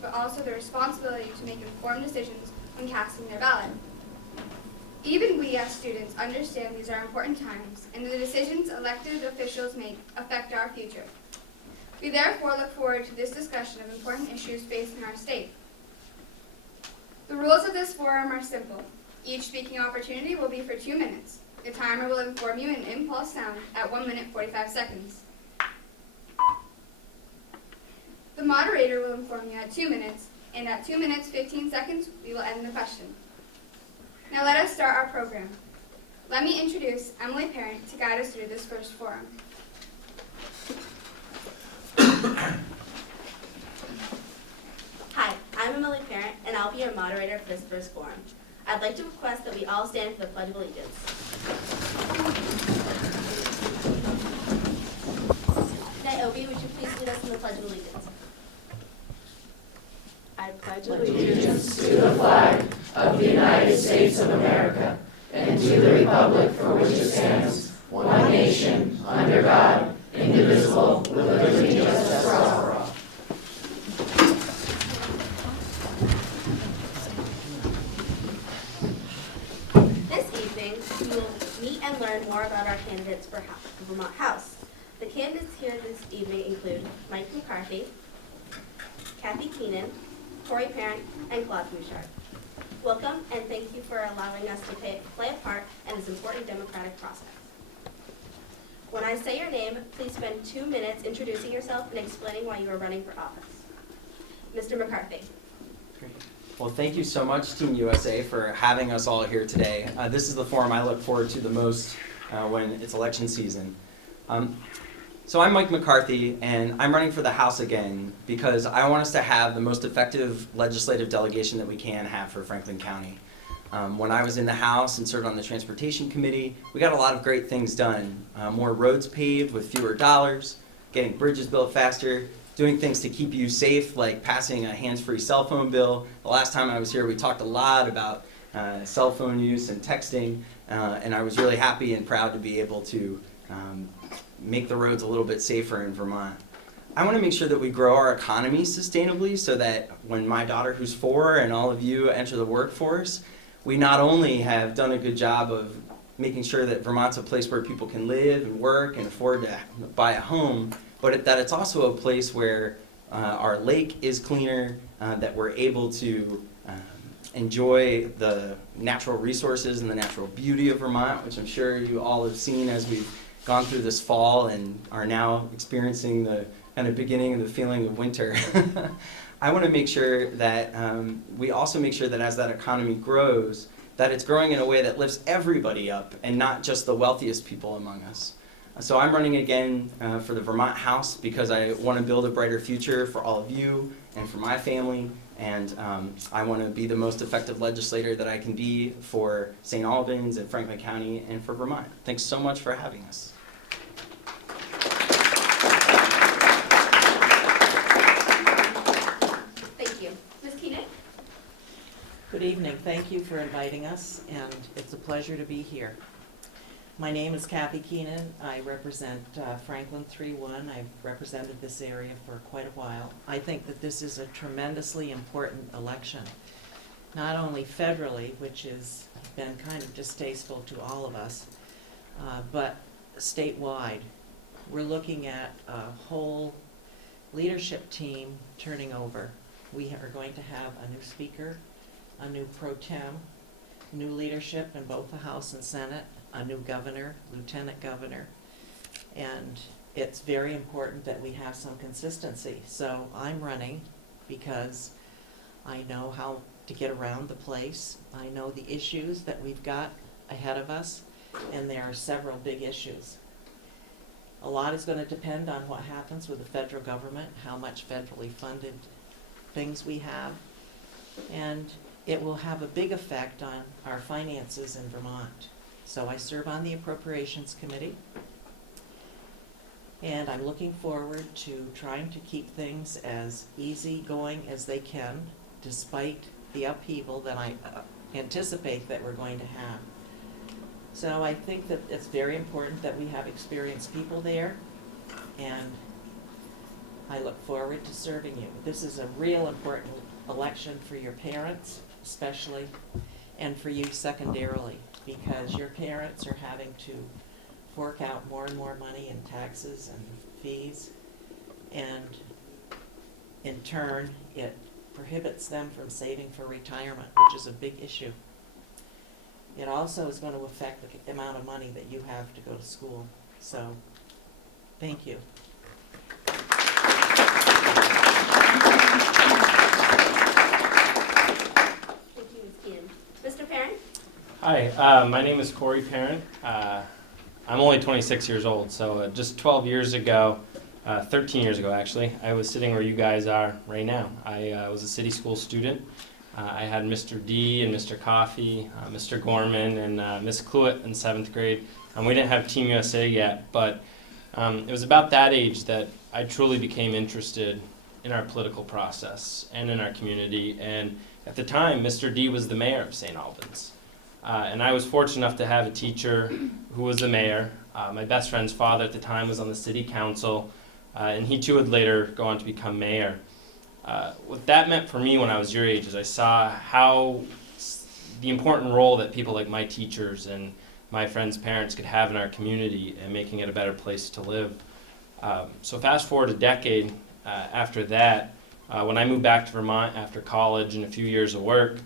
but also the responsibility to make informed decisions when casting their ballot. Even we as students understand these are important times, and the decisions elected officials make affect our future. We therefore look forward to this discussion of important issues facing our state. The rules of this forum are simple. Each speaking opportunity will be for 2 minutes. The timer will inform you in impulse sound at 1 minute 45 seconds. The moderator will inform you at 2 minutes, and at 2 minutes 15 seconds, we will end the question. Now let us start our program. Let me introduce Emily Parent to guide us through this first forum. Hi, I'm Emily Parent, and I'll be your moderator for this first forum. I'd like to request that we all stand for the Pledge of Allegiance. Naomi, would you please lead us in the Pledge of Allegiance? I pledge allegiance to the flag of the United States of America and to the republic for which it stands, one nation, under God, indivisible, with liberty and justice for all. This evening, we will meet and learn more about our candidates for Vermont House. The candidates here this evening include Mike McCarthy, Kathy Keenan, Corey Parent, and Claude Bouchard. Welcome, and thank you for allowing us to play a part in this important democratic process. When I say your name, please spend 2 minutes introducing yourself and explaining why you are running for office. Mr. McCarthy. Great. Well, thank you so much, Team USA, for having us all here today. This is the forum I look forward to the most when it's election season. So I'm Mike McCarthy, and I'm running for the House again because I want us to have the most effective legislative delegation that we can have for Franklin County. When I was in the House and served on the Transportation Committee, we got a lot of great things done. More roads paved with fewer dollars, getting bridges built faster, doing things to keep you safe, like passing a hands-free cell phone bill. The last time I was here, we talked a lot about cell phone use and texting, and I was really happy and proud to be able to make the roads a little bit safer in Vermont. I want to make sure that we grow our economy sustainably so that when my daughter, who's 4, and all of you enter the workforce, we not only have done a good job of making sure that Vermont's a place where people can live and work and afford to buy a home, but that it's also a place where our lake is cleaner, that we're able to enjoy the natural resources and the natural beauty of Vermont, which I'm sure you all have seen as we've gone through this fall and are now experiencing the kind of beginning of the feeling of winter. I want to make sure that we also make sure that as that economy grows, that it's growing in a way that lifts everybody up and not just the wealthiest people among us. So I'm running again for the Vermont House because I want to build a brighter future for all of you and for my family, and I want to be the most effective legislator that I can be for St. Albans and Franklin County and for Vermont. Thanks so much for having us. Thank you. Ms. Keenan? Good evening. Thank you for inviting us, and it's a pleasure to be here. My name is Kathy Keenan. I represent Franklin 3-1. I've represented this area for quite a while. I think that this is a tremendously important election, not only federally, which has been kind of distasteful to all of us, but statewide. We're looking at a whole leadership team turning over. We are going to have a new speaker, a new pro tem, new leadership in both the House and Senate, a new governor, lieutenant governor, and it's very important that we have some consistency. So I'm running because I know how to get around the place. I know the issues that we've got ahead of us, and there are several big issues. A lot is going to depend on what happens with the federal government, how much federally funded things we have, and it will have a big effect on our finances in Vermont. So I serve on the Appropriations Committee, and I'm looking forward to trying to keep things as easy going as they can, despite the upheaval that I anticipate that we're going to have. So I think that it's very important that we have experienced people there, and I look forward to serving you. This is a real important election for your parents, especially, and for you secondarily, because your parents are having to fork out more and more money in taxes and fees, and in turn, it prohibits them from saving for retirement, which is a big issue. It also is going to affect the amount of money that you have to go to school. So, thank you. Thank you, Ms. Keenan. Mr. Perrin? Hi, my name is Corey Parent. I'm only 26 years old, so just 12 years ago, 13 years ago actually, I was sitting where you guys are right now. I was a city school student. I had Mr. D and Mr. Coffey, Mr. Gorman, and Miss Cluett in 7th grade. We didn't have Team USA yet, but it was about that age that I truly became interested in our political process and in our community. And at the time, Mr. D was the mayor of St. Albans. And I was fortunate enough to have a teacher who was the mayor. My best friend's father at the time was on the city council, and he too would later go on to become mayor. What that meant for me when I was your age is I saw how the important role that people like my teachers and my friends' parents could have in our community and making it a better place to live. So fast forward a decade after that, when I moved back to Vermont after college and a few years of work,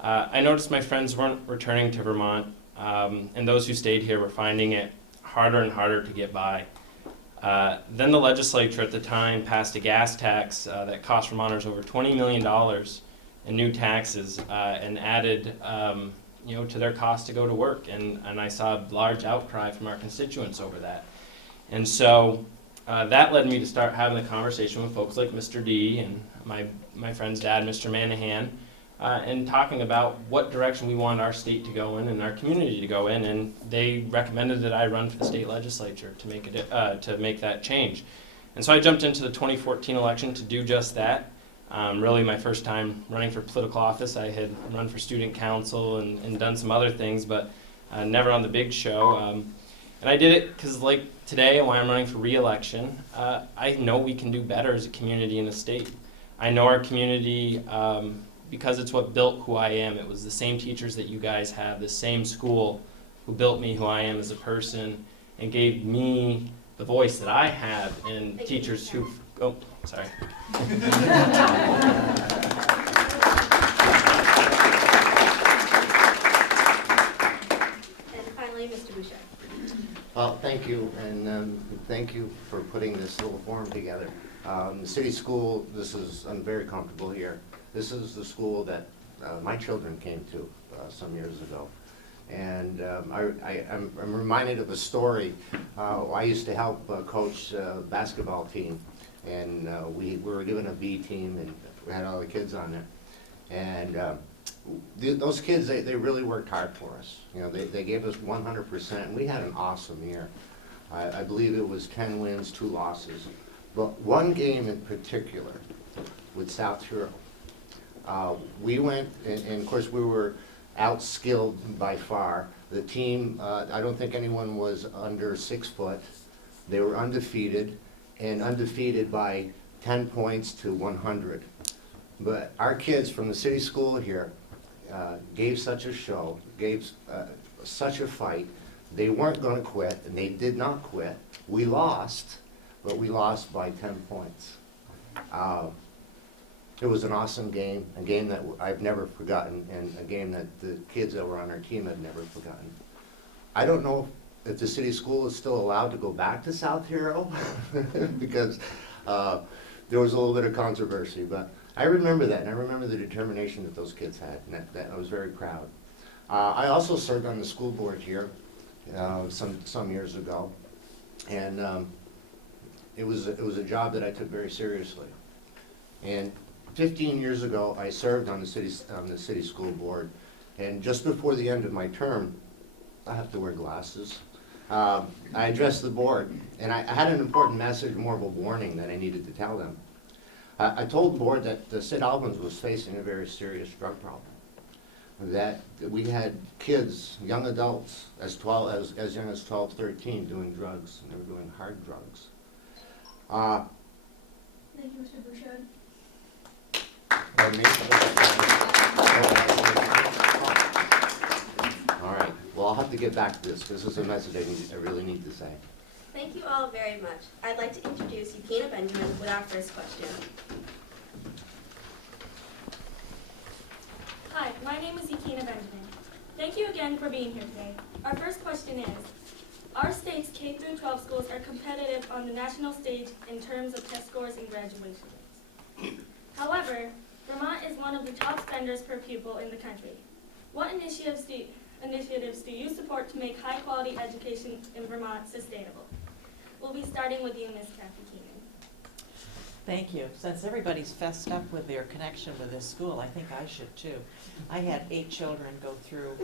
I noticed my friends weren't returning to Vermont, and those who stayed here were finding it harder and harder to get by. Then the legislature at the time passed a gas tax that cost Vermonters over $20 million in new taxes and added to their cost to go to work. And I saw a large outcry from our constituents over that. And so that led me to start having the conversation with folks like Mr. D and my friend's dad, Mr. Manahan, and talking about what direction we wanted our state to go in and our community to go in, and they recommended that I run for the state legislature to make that change. And so I jumped into the 2014 election to do just that. Really my first time running for political office. I had run for student council and done some other things, but never on the big show. And I did it because, like today, when I'm running for re-election, I know we can do better as a community and a state. I know our community, because it's what built who I am. It was the same teachers that you guys have, the same school who built me who I am as a person and gave me the voice that I have, and teachers who, oh, sorry. And finally, Mr. Bouchard. Well, thank you, and thank you for putting this little forum together. The city school, I'm very comfortable here. This is the school that my children came to some years ago. And I'm reminded of a story. I used to help coach a basketball team, and we were given a B team, and we had all the kids on it. And those kids, they really worked hard for us. You know, they gave us 100%, and we had an awesome year. I believe it was 10 wins, 2 losses. But one game in particular with South Hero, we went, and of course we were outskilled by far. The team, I don't think anyone was under 6 foot. They were undefeated, and undefeated by 10 points to 100. But our kids from the city school here gave such a show, gave such a fight. They weren't going to quit, and they did not quit. We lost, but we lost by 10 points. It was an awesome game, a game that I've never forgotten, and a game that the kids that were on our team have never forgotten. I don't know if the city school is still allowed to go back to South Hero, because there was a little bit of controversy, but I remember that, and I remember the determination that those kids had, and that I was very proud. I also served on the school board here some years ago, and it was a job that I took very seriously. And 15 years ago, I served on the city school board, and just before the end of my term, I have to wear glasses. I addressed the board, and I had an important message, more of a warning that I needed to tell them. I told the board that St. Albans was facing a very serious drug problem. That we had kids, young adults, as young as 12, 13, doing drugs, and they were doing hard drugs. Thank you, Mr. Bouchard. Pardon me? All right, well, I'll have to get back to this. This is a message I really need to say. Thank you all very much. I'd like to introduce Yukina Benjamin with our first question. Hi, my name is Yukina Benjamin. Thank you again for being here today. Our first question is, our state's K-12 schools are competitive on the national stage in terms of test scores and graduation rates. However, Vermont is one of the top spenders per pupil in the country. What initiatives do you support to make high-quality education in Vermont sustainable? We'll be starting with you, Ms. Kathy Keenan. Thank you. Since everybody's fessed up with their connection with this school, I think I should too. I had 8 children go through.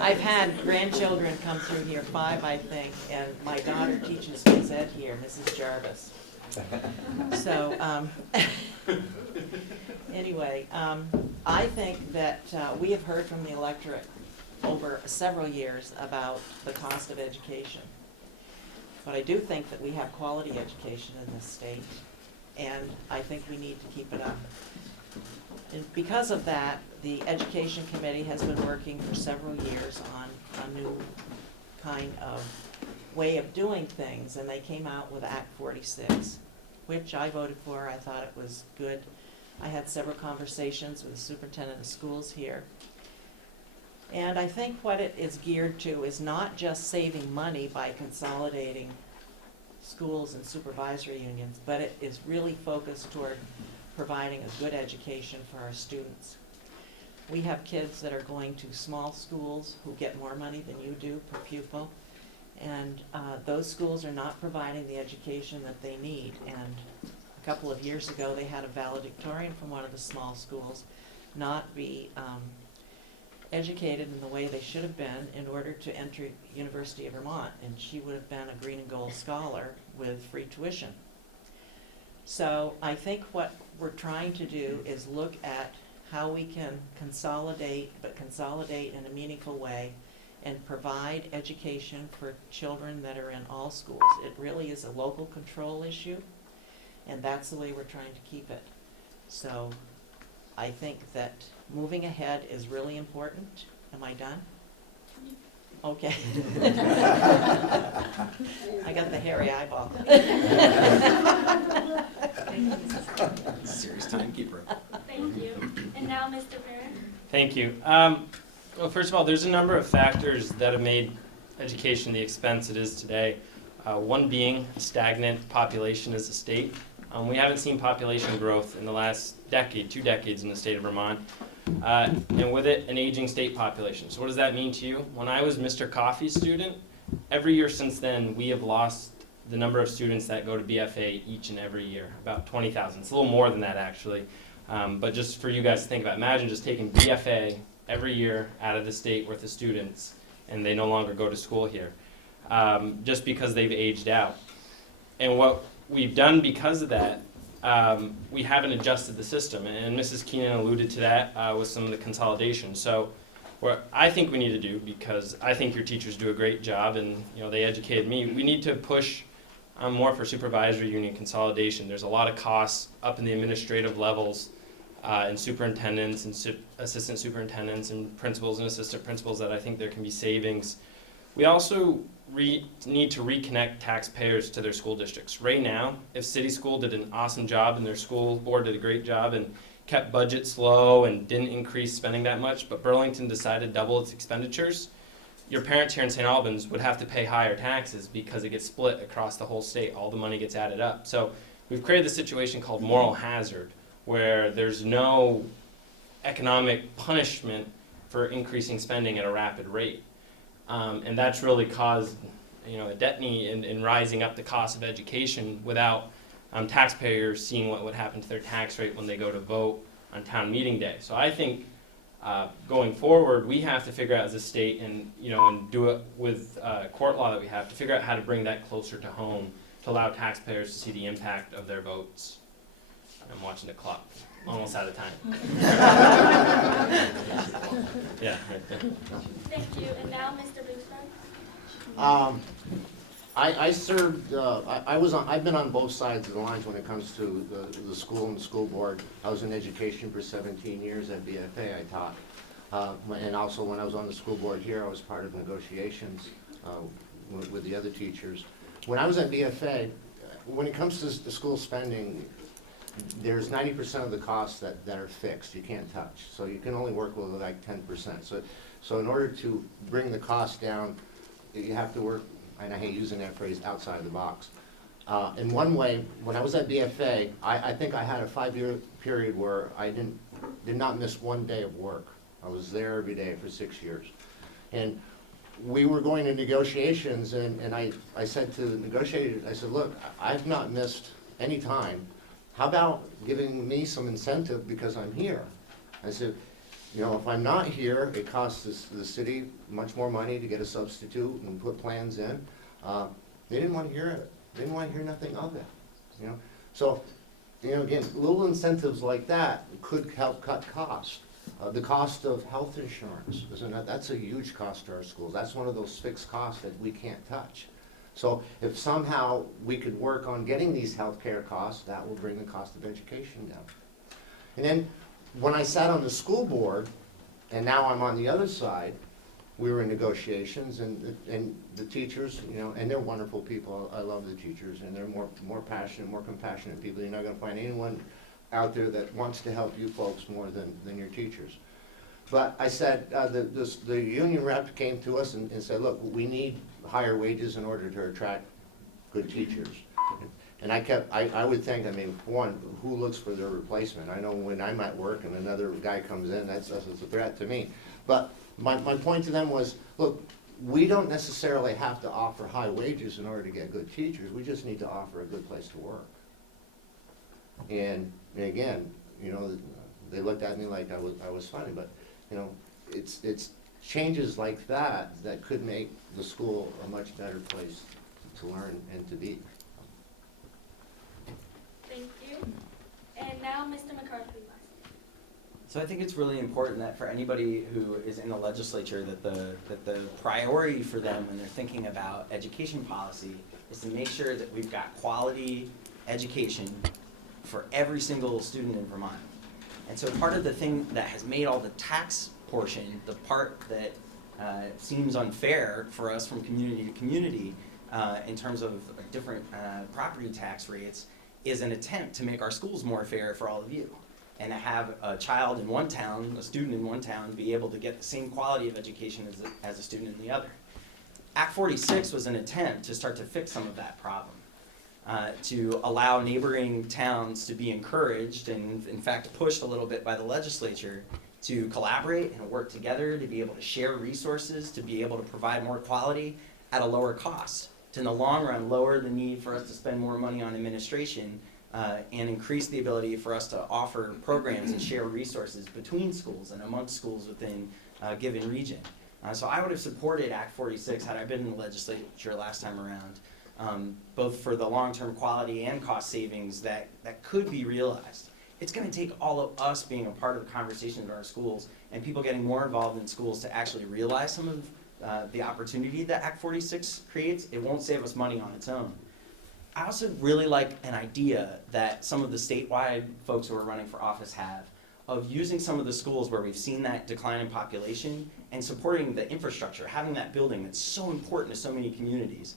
I've had grandchildren come through here, 5 I think, and my daughter teaches phys ed here, Mrs. Jarvis. So, anyway, I think that we have heard from the electorate over several years about the cost of education. But I do think that we have quality education in this state, and I think we need to keep it up. And because of that, the Education Committee has been working for several years on a new kind of way of doing things, and they came out with Act 46, which I voted for. I thought it was good. I had several conversations with the superintendent of schools here. And I think what it is geared to is not just saving money by consolidating schools and supervisory unions, but it is really focused toward providing a good education for our students. We have kids that are going to small schools who get more money than you do per pupil, and those schools are not providing the education that they need. And a couple of years ago, they had a valedictorian from one of the small schools not be educated in the way they should have been in order to enter University of Vermont, and she would have been a Green and Gold Scholar with free tuition. So I think what we're trying to do is look at how we can consolidate, but consolidate in a meaningful way, and provide education for children that are in all schools. It really is a local control issue, and that's the way we're trying to keep it. So I think that moving ahead is really important. Am I done? Okay. I got the hairy eyeball. Serious timekeeper. Thank you. And now, Mr. Parent. Thank you. Well, first of all, there's a number of factors that have made education the expense it is today. One being a stagnant population as a state. We haven't seen population growth in the last decade, 2 decades in the state of Vermont, and with it, an aging state population. So what does that mean to you? When I was Mr. Coffey's student, every year since then, we have lost the number of students that go to BFA each and every year, about 20,000. It's a little more than that, actually. But just for you guys to think about, imagine just taking BFA every year out of the state worth of students, and they no longer go to school here, just because they've aged out. And what we've done because of that, we haven't adjusted the system, and Mrs. Keenan alluded to that with some of the consolidation. So what I think we need to do, because I think your teachers do a great job and they educated me, we need to push more for supervisory union consolidation. There's a lot of costs up in the administrative levels and superintendents and assistant superintendents and principals and assistant principals that I think there can be savings. We also need to reconnect taxpayers to their school districts. Right now, if City School did an awesome job and their school board did a great job and kept budgets low and didn't increase spending that much, but Burlington decided to double its expenditures, your parents here in St. Albans would have to pay higher taxes because it gets split across the whole state. All the money gets added up. So we've created this situation called moral hazard, where there's no economic punishment for increasing spending at a rapid rate. And that's really caused a depney in rising up the cost of education without taxpayers seeing what would happen to their tax rate when they go to vote on town meeting day. So I think going forward, we have to figure out as a state and do it with court law that we have to figure out how to bring that closer to home to allow taxpayers to see the impact of their votes. I'm watching the clock. Almost out of time. Yeah, right there. Thank you. And now, Mr. Bouchard. I served, I've been on both sides of the lines when it comes to the school and the school board. I was in education for 17 years at BFA, I taught. And also when I was on the school board here, I was part of negotiations with the other teachers. When I was at BFA, when it comes to the school spending, there's 90% of the costs that are fixed, you can't touch. So you can only work with like 10%. So in order to bring the cost down, you have to work, and I hate using that phrase, outside the box. In one way, when I was at BFA, I think I had a 5-year period where I did not miss one day of work. I was there every day for 6 years. And we were going to negotiations, and I said to the negotiators, I said, look, I've not missed any time. How about giving me some incentive because I'm here? I said, you know, if I'm not here, it costs the city much more money to get a substitute and put plans in. They didn't want to hear it. They didn't want to hear nothing of it, you know? So, you know, again, little incentives like that could help cut costs. The cost of health insurance, that's a huge cost to our schools. That's one of those fixed costs that we can't touch. So if somehow we could work on getting these healthcare costs, that will bring the cost of education down. And then when I sat on the school board, and now I'm on the other side, we were in negotiations, and the teachers, you know, and they're wonderful people. I love the teachers, and they're more passionate, more compassionate people. You're not going to find anyone out there that wants to help you folks more than your teachers. But I said, the union rep came to us and said, look, we need higher wages in order to attract good teachers. And I would think, I mean, one, who looks for their replacement? I know when I'm at work and another guy comes in, that's a threat to me. But my point to them was, look, we don't necessarily have to offer high wages in order to get good teachers. We just need to offer a good place to work. And again, you know, they looked at me like I was funny, but you know, it's changes like that that could make the school a much better place to learn and to be. Thank you. And now, Mr. McCarthy. So I think it's really important that for anybody who is in the legislature, that the priority for them when they're thinking about education policy is to make sure that we've got quality education for every single student in Vermont. And so part of the thing that has made all the tax portion, the part that seems unfair for us from community to community in terms of different property tax rates, is an attempt to make our schools more fair for all of you. And to have a child in one town, a student in one town, be able to get the same quality of education as a student in the other. Act 46 was an attempt to start to fix some of that problem. To allow neighboring towns to be encouraged and in fact pushed a little bit by the legislature to collaborate and work together, to be able to share resources, to be able to provide more quality at a lower cost, to in the long run lower the need for us to spend more money on administration and increase the ability for us to offer programs and share resources between schools and amongst schools within a given region. So I would have supported Act 46 had I been in the legislature last time around. Both for the long-term quality and cost savings that could be realized. It's going to take all of us being a part of the conversation in our schools and people getting more involved in schools to actually realize some of the opportunity that Act 46 creates. It won't save us money on its own. I also really like an idea that some of the statewide folks who are running for office have of using some of the schools where we've seen that decline in population and supporting the infrastructure, having that building that's so important to so many communities.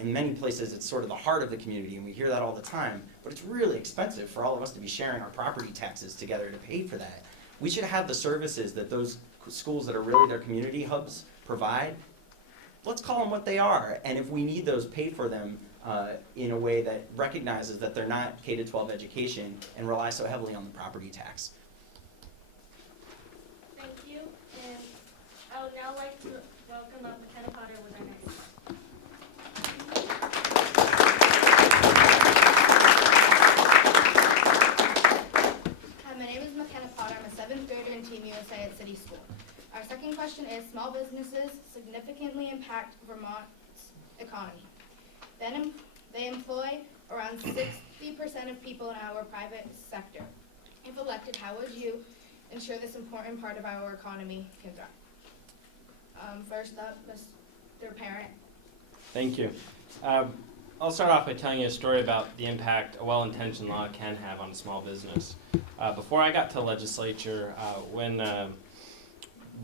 In many places, it's sort of the heart of the community, and we hear that all the time, but it's really expensive for all of us to be sharing our property taxes together to pay for that. We should have the services that those schools that are really their community hubs provide. Let's call them what they are, and if we need those, pay for them in a way that recognizes that they're not K-12 education and rely so heavily on the property tax. Thank you. And I would now like to welcome up McKenna Potter with our next speaker. Hi, my name is McKenna Potter. I'm a 7th grader in Team USA at City School. Our second question is, small businesses significantly impact Vermont's economy. Then they employ around 60% of people in our private sector. If elected, how would you ensure this important part of our economy can thrive? First up, Mr. Parent, Thank you. I'll start off by telling you a story about the impact a well-intentioned law can have on a small business. Before I got to the legislature, when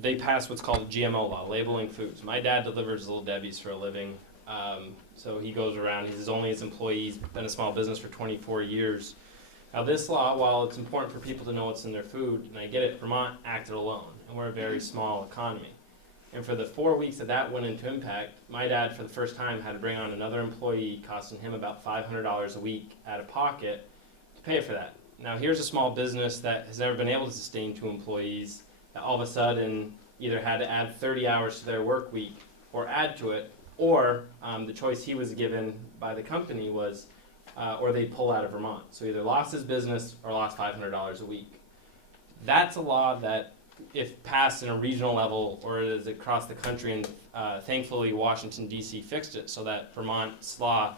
they passed what's called a GMO law, labeling foods. My dad delivers Little Debbie's for a living, so he goes around. He's only his employees, been a small business for 24 years. Now this law, while it's important for people to know what's in their food, and I get it, Vermont acted alone, and we're a very small economy. And for the 4 weeks that went into impact, my dad, for the first time, had to bring on another employee, costing him about $500 a week out of pocket to pay for that. Now here's a small business that has never been able to sustain 2 employees, that all of a sudden either had to add 30 hours to their work week or add to it, or the choice he was given by the company was, or they'd pull out of Vermont. So either lost his business or lost $500 a week. That's a law that, if passed in a regional level or it is across the country, and thankfully Washington D.C. fixed it so that Vermont's law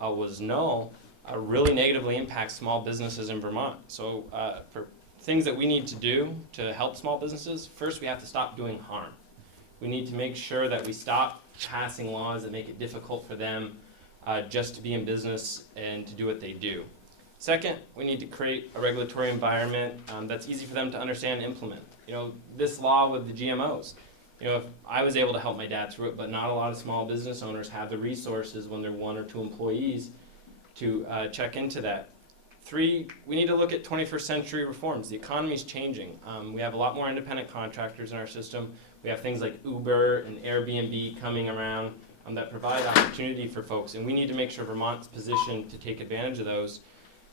was null, really negatively impacts small businesses in Vermont. So for things that we need to do to help small businesses, first we have to stop doing harm. We need to make sure that we stop passing laws that make it difficult for them just to be in business and to do what they do. Second, we need to create a regulatory environment that's easy for them to understand and implement. You know, this law with the GMOs, you know, if I was able to help my dad through it, but not a lot of small business owners have the resources when they're 1 or 2 employees to check into that. 3, we need to look at 21st century reforms. The economy's changing. We have a lot more independent contractors in our system. We have things like Uber and Airbnb coming around that provide opportunity for folks, and we need to make sure Vermont's positioned to take advantage of those.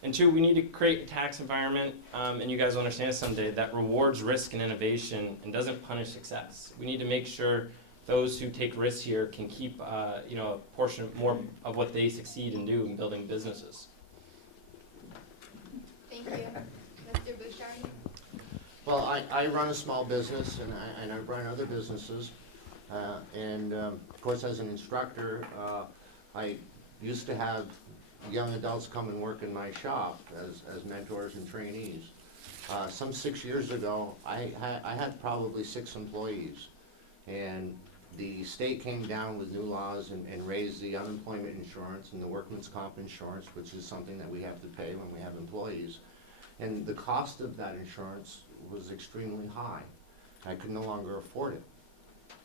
And 2, we need to create a tax environment, and you guys will understand someday, that rewards risk and innovation and doesn't punish success. We need to make sure those who take risks here can keep you know, a portion more of what they succeed and do in building businesses. Thank you. Mr. Bouchard? Well, I run a small business, and I run other businesses. Of course, as an instructor, I used to have young adults come and work in my shop as mentors and trainees. Some 6 years ago, I had probably 6 employees, and the state came down with new laws and raised the unemployment insurance and the workman's comp insurance, which is something that we have to pay when we have employees. And the cost of that insurance was extremely high. I could no longer afford it.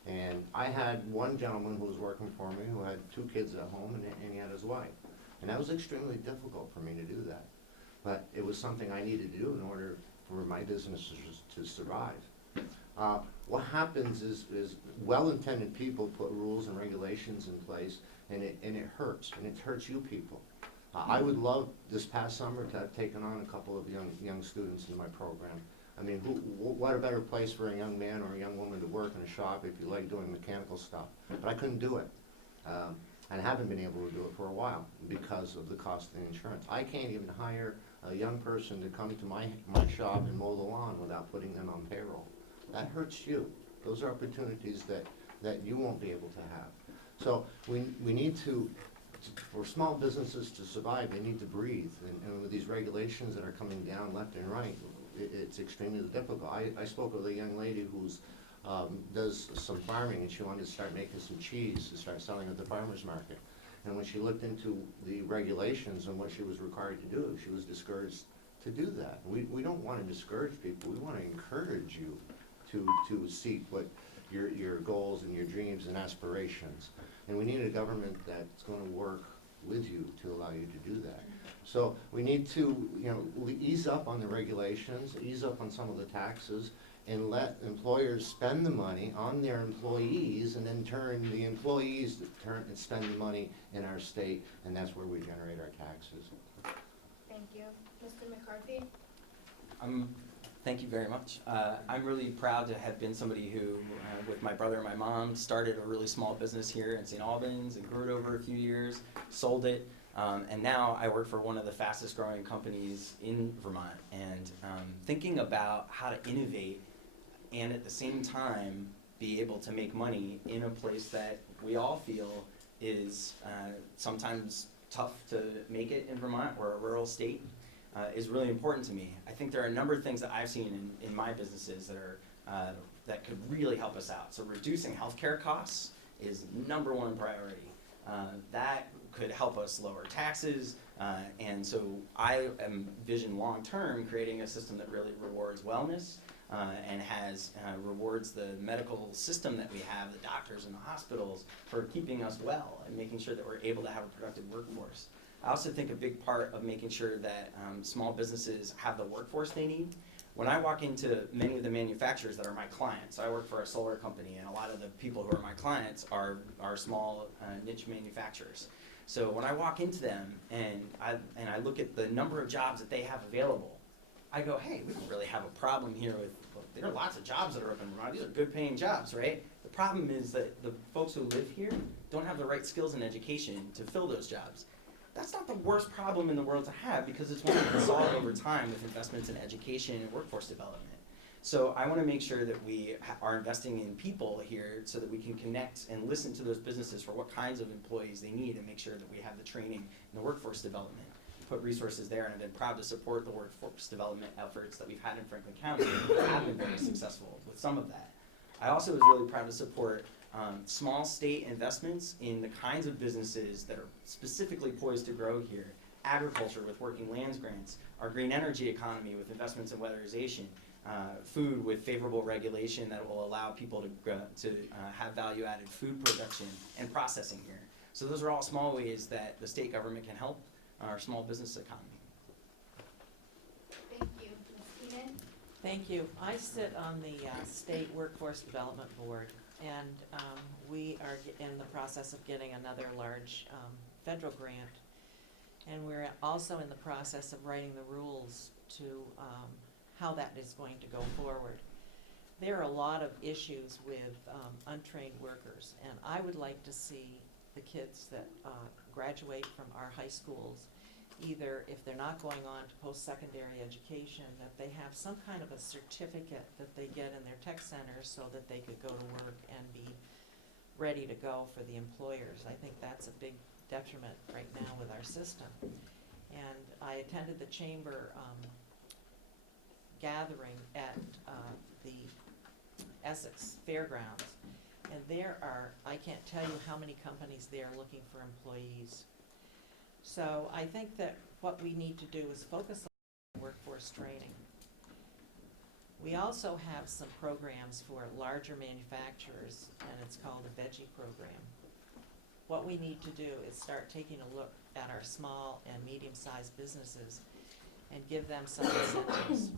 And I had one gentleman who was working for me who had 2 kids at home, and he had his wife. And that was extremely difficult for me to do that. But it was something I needed to do in order for my businesses to survive. What happens is well-intended people put rules and regulations in place, and it hurts, and it hurts you people. I would love this past summer to have taken on a couple of young students in my program. I mean, what a better place for a young man or a young woman to work in a shop if you like doing mechanical stuff. But I couldn't do it. And haven't been able to do it for a while because of the cost of the insurance. I can't even hire a young person to come to my shop and mow the lawn without putting them on payroll. That hurts you. Those are opportunities that you won't be able to have. So we need to, for small businesses to survive, they need to breathe. And with these regulations that are coming down left and right, it's extremely difficult. I spoke with a young lady who's does some farming, and she wanted to start making some cheese to start selling at the farmer's market. And when she looked into the regulations and what she was required to do, she was discouraged to do that. We don't want to discourage people. We want to encourage you to seek what your goals and your dreams and aspirations. And we need a government that's going to work with you to allow you to do that. So we need to, ease up on the regulations, ease up on some of the taxes, and let employers spend the money on their employees, and then turn the employees to turn and spend the money in our state, and that's where we generate our taxes. Thank you. Mr. McCarthy? Thank you very much. I'm really proud to have been somebody who, with my brother and my mom, started a really small business here in St. Albans and grew it over a few years, sold it, and now I work for one of the fastest growing companies in Vermont. And thinking about how to innovate and at the same time be able to make money in a place that we all feel is sometimes tough to make it in Vermont, or a rural state, is really important to me. I think there are a number of things that I've seen in my businesses that are that could really help us out. So reducing healthcare costs is #1 priority. that could help us lower taxes. And so I envision long-term creating a system that really rewards wellness and rewards the medical system that we have, the doctors and the hospitals, for keeping us well and making sure that we're able to have a productive workforce. I also think a big part of making sure that small businesses have the workforce they need. When I walk into many of the manufacturers that are my clients, I work for a solar company, and a lot of the people who are my clients are small niche manufacturers. So when I walk into them and I look at the number of jobs that they have available, I go, hey, we don't really have a problem here with, well, there are lots of jobs that are open in Vermont. These are good paying jobs, right? The problem is that the folks who live here don't have the right skills and education to fill those jobs. That's not the worst problem in the world to have, because it's one that can solve over time with investments in education and workforce development. So I want to make sure that we are investing in people here so that we can connect and listen to those businesses for what kinds of employees they need, and make sure that we have the training and the workforce development. Put resources there, and I've been proud to support the workforce development efforts that we've had in Franklin County. We have been very successful with some of that. I also was really proud to support small state investments in the kinds of businesses that are specifically poised to grow here. Agriculture with working lands grants, our green energy economy with investments in weatherization, food with favorable regulation that will allow people to have value-added food production and processing here. So those are all small ways that the state government can help our small business economy. Thank you. Ms. Keenan? Thank you. I sit on the State Workforce Development Board, and we are in the process of getting another large federal grant. And we're also in the process of writing the rules to how that is going to go forward. There are a lot of issues with untrained workers, and I would like to see the kids that graduate from our high schools, either if they're not going on to post-secondary education, that they have some kind of a certificate that they get in their tech centers so that they could go to work and be ready to go for the employers. I think that's a big detriment right now with our system. And I attended the chamber gathering at the Essex Fairgrounds, and there are, I can't tell you how many companies there looking for employees. So I think that what we need to do is focus on workforce training. We also have some programs for larger manufacturers, and it's called a veggie program. What we need to do is start taking a look at our small and medium-sized businesses and give them some incentives.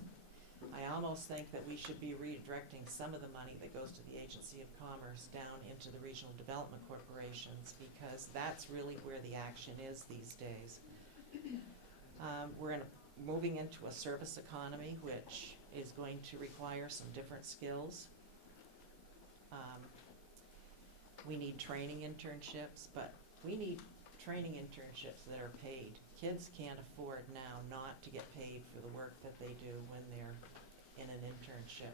I almost think that we should be redirecting some of the money that goes to the Agency of Commerce down into the regional development corporations, because that's really where the action is these days. We're moving into a service economy, which is going to require some different skills. We need training internships, but we need training internships that are paid. Kids can't afford now not to get paid for the work that they do when they're in an internship.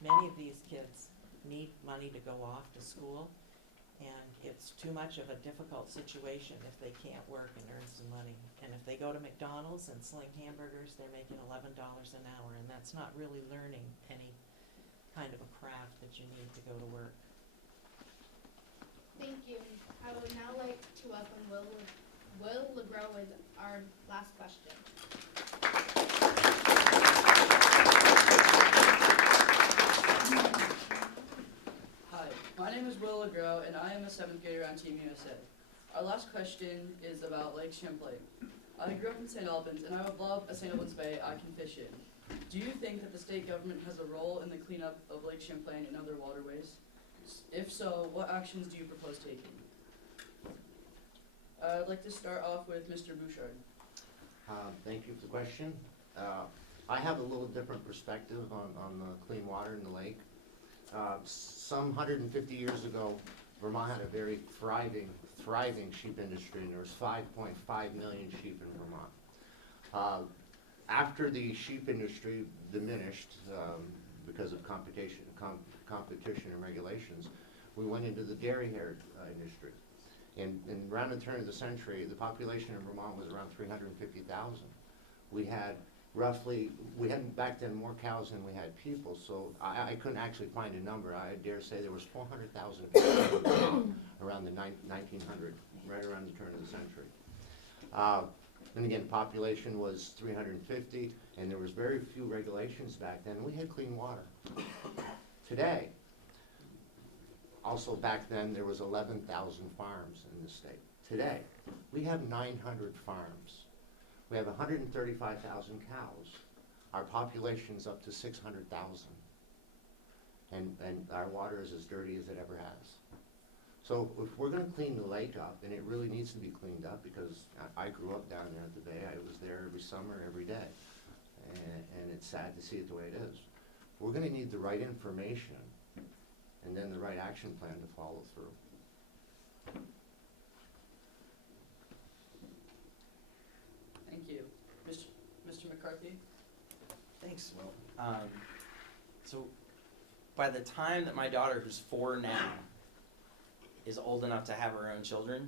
Many of these kids need money to go off to school, and it's too much of a difficult situation if they can't work and earn some money. And if they go to McDonald's and sling hamburgers, they're making $11 an hour, and that's not really learning any kind of a craft that you need to go to work. Thank you. I would now like to welcome Will LeGros with our last question. Hi, my name is Will LeGros, and I am a 7th grader on Team USA. Our last question is about Lake Champlain. I grew up in St. Albans, and I would love a St. Albans Bay I can fish in. Do you think that the state government has a role in the cleanup of Lake Champlain and other waterways? If so, what actions do you propose taking? I'd like to start off with Mr. Bouchard. Thank you for the question. I have a little different perspective on the clean water in the lake. Some 150 years ago, Vermont had a very thriving sheep industry, and there was 5.5 million sheep in Vermont. After the sheep industry diminished because of competition and regulations, we went into the dairy herd industry. And around the turn of the century, the population in Vermont was around 350,000. We had roughly, we had back then more cows than we had people, so I couldn't actually find a number. I dare say there was 400,000 cows around the 1900, right around the turn of the century. And again, population was 350, and there was very few regulations back then. We had clean water. Today, also back then, there was 11,000 farms in the state. Today, we have 900 farms. We have 135,000 cows. Our population's up to 600,000. And our water is as dirty as it ever has. So if we're gonna clean the lake up, and it really needs to be cleaned up, because I grew up down there at the bay, I was there every summer, every day. And it's sad to see it the way it is. We're gonna need the right information, and then the right action plan to follow through. Thank you. Mr. McCarthy? Thanks, Will. So by the time that my daughter, who's 4 now, is old enough to have her own children,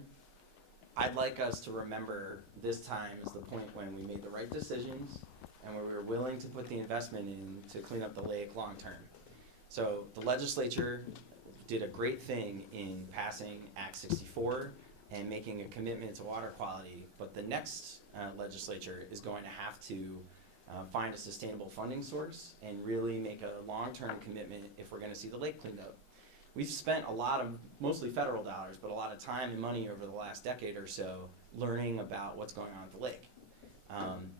I'd like us to remember this time as the point when we made the right decisions and where we were willing to put the investment in to clean up the lake long term. So the legislature did a great thing in passing Act 64 and making a commitment to water quality, but the next legislature is going to have to find a sustainable funding source and really make a long-term commitment if we're going to see the lake cleaned up. We've spent a lot of, mostly federal dollars, but a lot of time and money over the last decade or so learning about what's going on at the lake.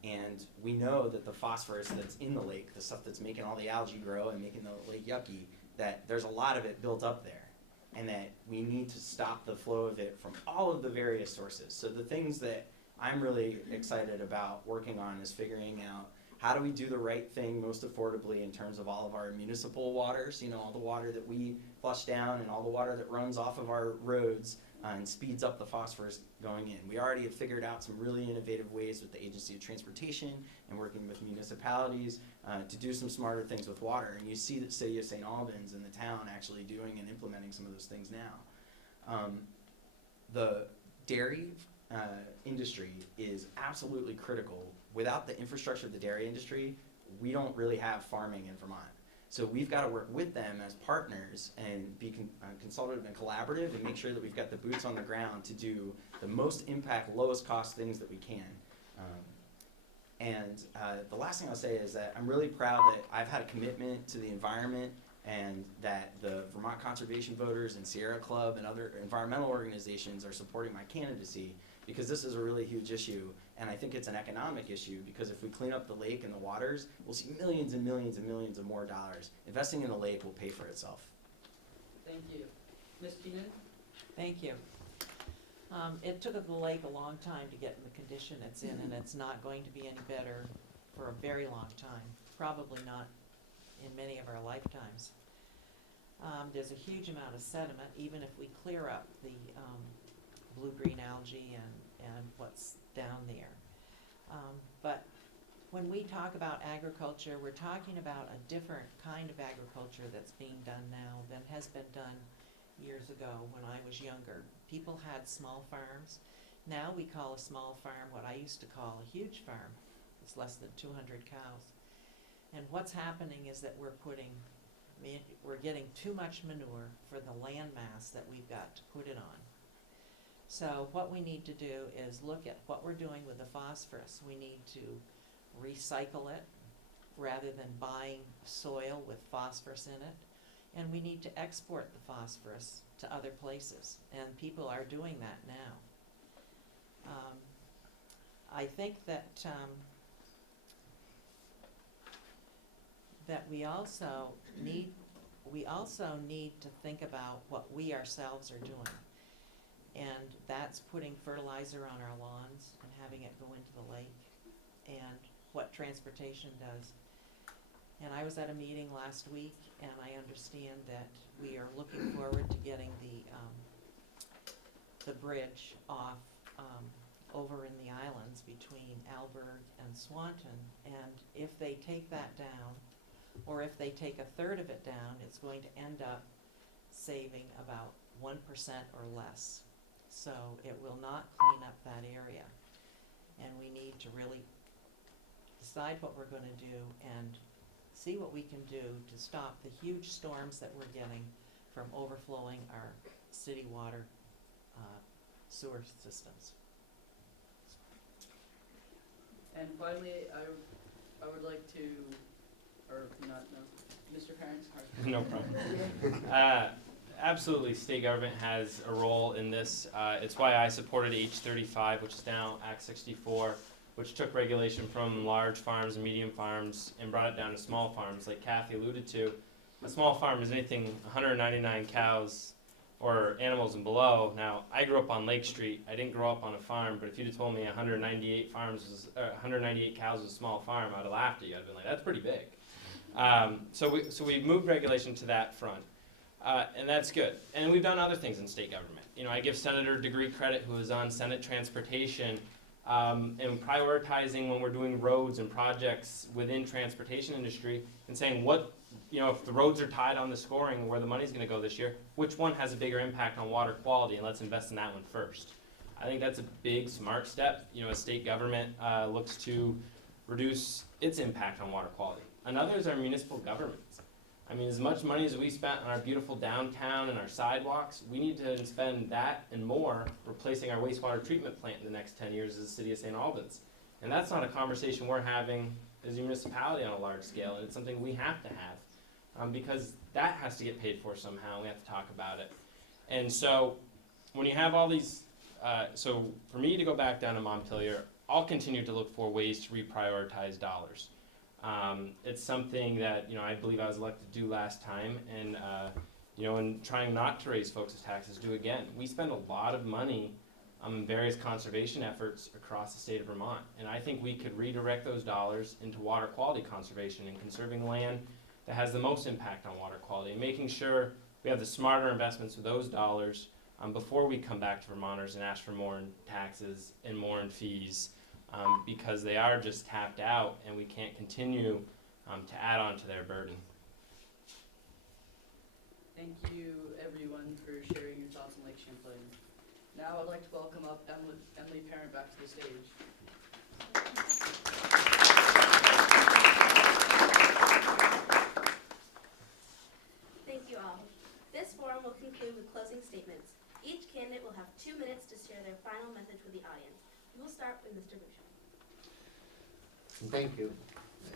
And we know that the phosphorus that's in the lake, the stuff that's making all the algae grow and making the lake yucky, that there's a lot of it built up there, and that we need to stop the flow of it from all of the various sources. So the things that I'm really excited about working on is figuring out how do we do the right thing most affordably in terms of all of our municipal waters, you know, all the water that we flush down and all the water that runs off of our roads and speeds up the phosphorus going in. We already have figured out some really innovative ways with the Agency of Transportation and working with municipalities to do some smarter things with water. And you see the city of St. Albans and the town actually doing and implementing some of those things now. The dairy industry is absolutely critical. Without the infrastructure of the dairy industry, we don't really have farming in Vermont. So we've got to work with them as partners and be consultative and collaborative and make sure that we've got the boots on the ground to do the most impact, lowest cost things that we can. And the last thing I'll say is that I'm really proud that I've had a commitment to the environment and that the Vermont Conservation Voters and Sierra Club and other environmental organizations are supporting my candidacy, because this is a really huge issue, and I think it's an economic issue, because if we clean up the lake and the waters, we'll see millions and millions and millions of more dollars. Investing in the lake will pay for itself. Thank you. Ms. Keenan? Thank you. It took the lake a long time to get in the condition it's in, and it's not going to be any better for a very long time, probably not in many of our lifetimes. There's a huge amount of sediment, even if we clear up the blue-green algae and what's down there. But when we talk about agriculture, we're talking about a different kind of agriculture that's being done now than has been done years ago when I was younger. People had small farms. Now we call a small farm what I used to call a huge farm. It's less than 200 cows. And what's happening is that we're getting too much manure for the land mass that we've got to put it on. So what we need to do is look at what we're doing with the phosphorus. We need to recycle it rather than buying soil with phosphorus in it. And we need to export the phosphorus to other places. And people are doing that now. I think that that we also need to think about what we ourselves are doing. And that's putting fertilizer on our lawns and having it go into the lake, and what transportation does. And I was at a meeting last week, and I understand that we are looking forward to getting the bridge off over in the islands between Alberg and Swanton. And if they take that down, or if they take a third of it down, it's going to end up saving about 1% or less. So it will not clean up that area. And we need to really decide what we're going to do, and see what we can do to stop the huge storms that we're getting from overflowing our city water sewer systems. And finally, I would like to, or not, no, Mr. Parent, sorry. No problem. Absolutely, state government has a role in this. It's why I supported H35, which is now Act 64, which took regulation from large farms and medium farms and brought it down to small farms. Like Kathy alluded to, a small farm is anything 199 cows or animals and below. Now, I grew up on Lake Street. I didn't grow up on a farm, but if you'd have told me 198 cows was a small farm, I'd have laughed at you. I'd have been like, that's pretty big. So we moved regulation to that front. And that's good. And we've done other things in state government. You know, I give Senator Degree credit, who is on Senate Transportation, and prioritizing when we're doing roads and projects within transportation industry and saying what, you know, if the roads are tied on the scoring where the money's going to go this year, which one has a bigger impact on water quality, and let's invest in that one first. I think that's a big, smart step. You know, as state government looks to reduce its impact on water quality. Another is our municipal governments. I mean, as much money as we spent on our beautiful downtown and our sidewalks, we need to spend that and more replacing our wastewater treatment plant in the next 10 years as the city of St. Albans. And that's not a conversation we're having as a municipality on a large scale, and it's something we have to have because that has to get paid for somehow. We have to talk about it. And so when you have all these, so for me to go back down to Montpelier, I'll continue to look for ways to reprioritize dollars. It's something that, you know, I believe I was elected to do last time, and you know, and trying not to raise folks' taxes, do again. We spend a lot of money on various conservation efforts across the state of Vermont, and I think we could redirect those dollars into water quality conservation and conserving land that has the most impact on water quality, and making sure we have the smarter investments with those dollars before we come back to Vermonters and ask for more in taxes and more in fees. Because they are just tapped out and we can't continue to add on to their burden. Thank you, everyone, for sharing your thoughts on Lake Champlain. Now I'd like to welcome up Emily Parent back to the stage. Thank you all. This forum will conclude with closing statements. Each candidate will have 2 minutes to share their final message with the audience. We'll start with Mr. Bouchard. Thank you,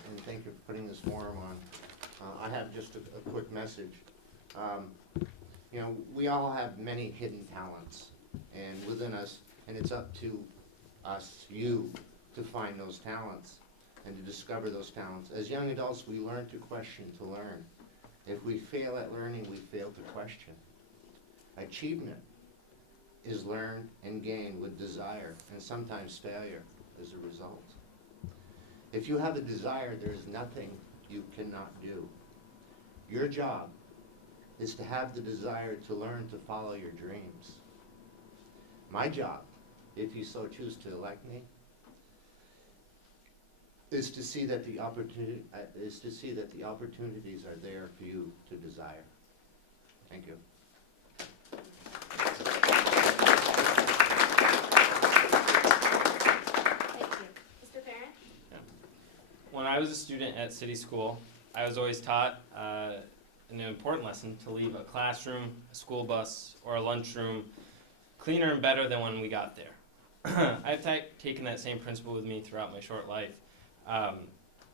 and thank you for putting this forum on. I have just a quick message. You know, we all have many hidden talents and within us, and it's up to us, you, to find those talents and to discover those talents. As young adults, we learn to question to learn. If we fail at learning, we fail to question. Achievement is learned and gained with desire, and sometimes failure as a result. If you have a desire, there is nothing you cannot do. Your job is to have the desire to learn to follow your dreams. My job, if you so choose to elect me, is to see that the opportunities are there for you to desire. Thank you. When I was a student at City School, I was always taught an important lesson to leave a classroom, a school bus, or a lunchroom cleaner and better than when we got there. I've taken that same principle with me throughout my short life.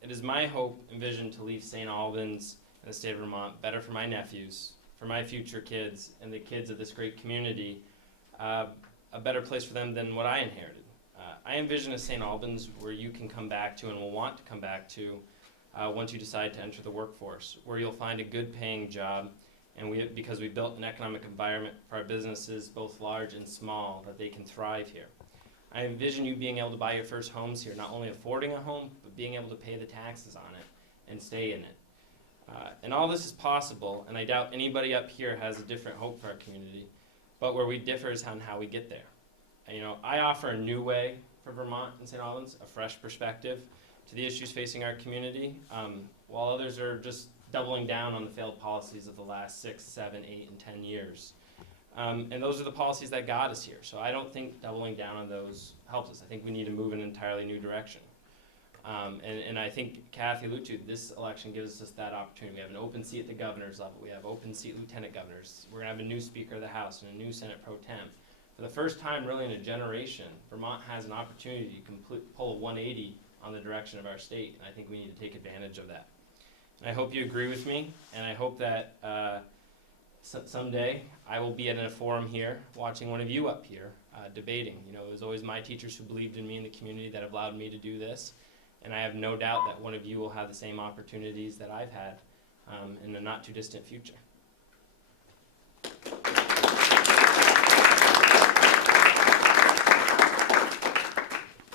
It is my hope and vision to leave St. Albans and the state of Vermont better for my nephews, for my future kids, and the kids of this great community, a better place for them than what I inherited. I envision a St. Albans where you can come back to and will want to come back to once you decide to enter the workforce, where you'll find a good paying job, and because we built an economic environment for our businesses, both large and small, that they can thrive here. I envision you being able to buy your first homes here, not only affording a home, but being able to pay the taxes on it and stay in it. And all this is possible, and I doubt anybody up here has a different hope for our community, but where we differ is on how we get there. You know, I offer a new way for Vermont and St. Albans, a fresh perspective to the issues facing our community, while others are just doubling down on the failed policies of the last 6, 7, 8, and 10 years. And those are the policies that got us here. So I don't think doubling down on those helps us. I think we need to move in an entirely new direction. And I think Kathy alluded to, this election gives us that opportunity. We have an open seat at the governor's level. We have open seat lieutenant governors. We're going to have a new Speaker of the House and a new Senate pro tem. For the first time really in a generation, Vermont has an opportunity to pull a 180 on the direction of our state, and I think we need to take advantage of that. And I hope you agree with me, and I hope that someday I will be at a forum here watching one of you up here debating. You know, it was always my teachers who believed in me in the community that have allowed me to do this, and I have no doubt that one of you will have the same opportunities that I've had in the not too distant future.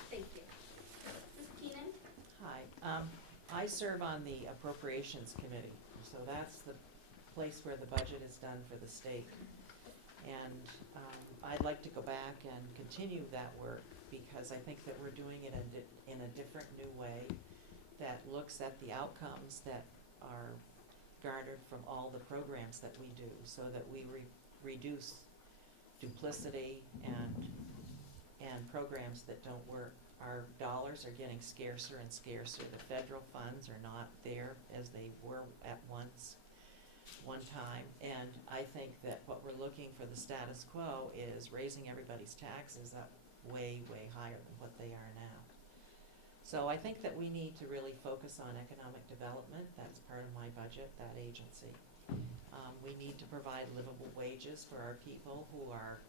Thank you. Ms. Keenan? Hi. I serve on the Appropriations Committee, so that's the place where the budget is done for the state. And I'd like to go back and continue that work because I think that we're doing it in a different new way that looks at the outcomes that are garnered from all the programs that we do so that we reduce duplicity and programs that don't work. Our dollars are getting scarcer and scarcer. The federal funds are not there as they were at one time, and I think that what we're looking for the status quo is raising everybody's taxes up way, way higher than what they are now. So I think that we need to really focus on economic development. That's part of my budget, that agency. We need to provide livable wages for our people who are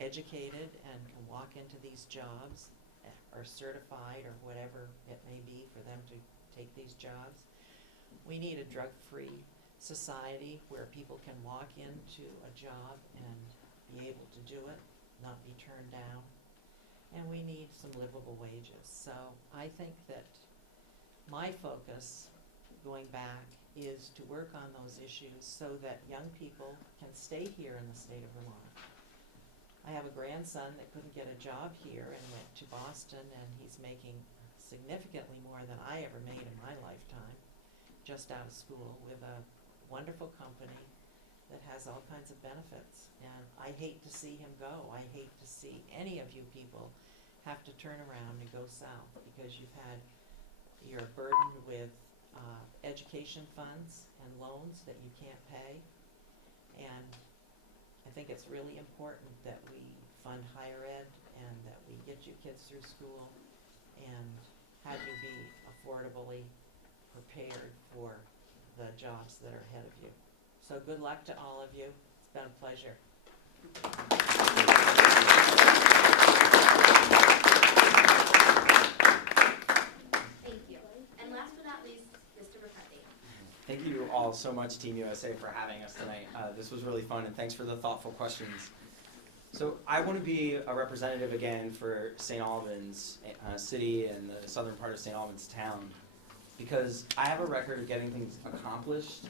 educated and can walk into these jobs, are certified or whatever it may be for them to take these jobs. We need a drug-free society where people can walk into a job and be able to do it, not be turned down. And we need some livable wages. So I think that my focus, going back, is to work on those issues so that young people can stay here in the state of Vermont. I have a grandson that couldn't get a job here and went to Boston, and he's making significantly more than I ever made in my lifetime, just out of school, with a wonderful company that has all kinds of benefits. And I hate to see him go. I hate to see any of you people have to turn around and go south because you're burdened with education funds and loans that you can't pay. And I think it's really important that we fund higher ed and that we get you kids through school and have you be affordably prepared for the jobs that are ahead of you. So good luck to all of you. It's been a pleasure. Thank you. And last but not least, Mr. McCarthy. Thank you all so much, Team USA, for having us tonight. This was really fun, and thanks for the thoughtful questions. So I want to be a representative again for St. Albans city and the southern part of St. Albans town because I have a record of getting things accomplished,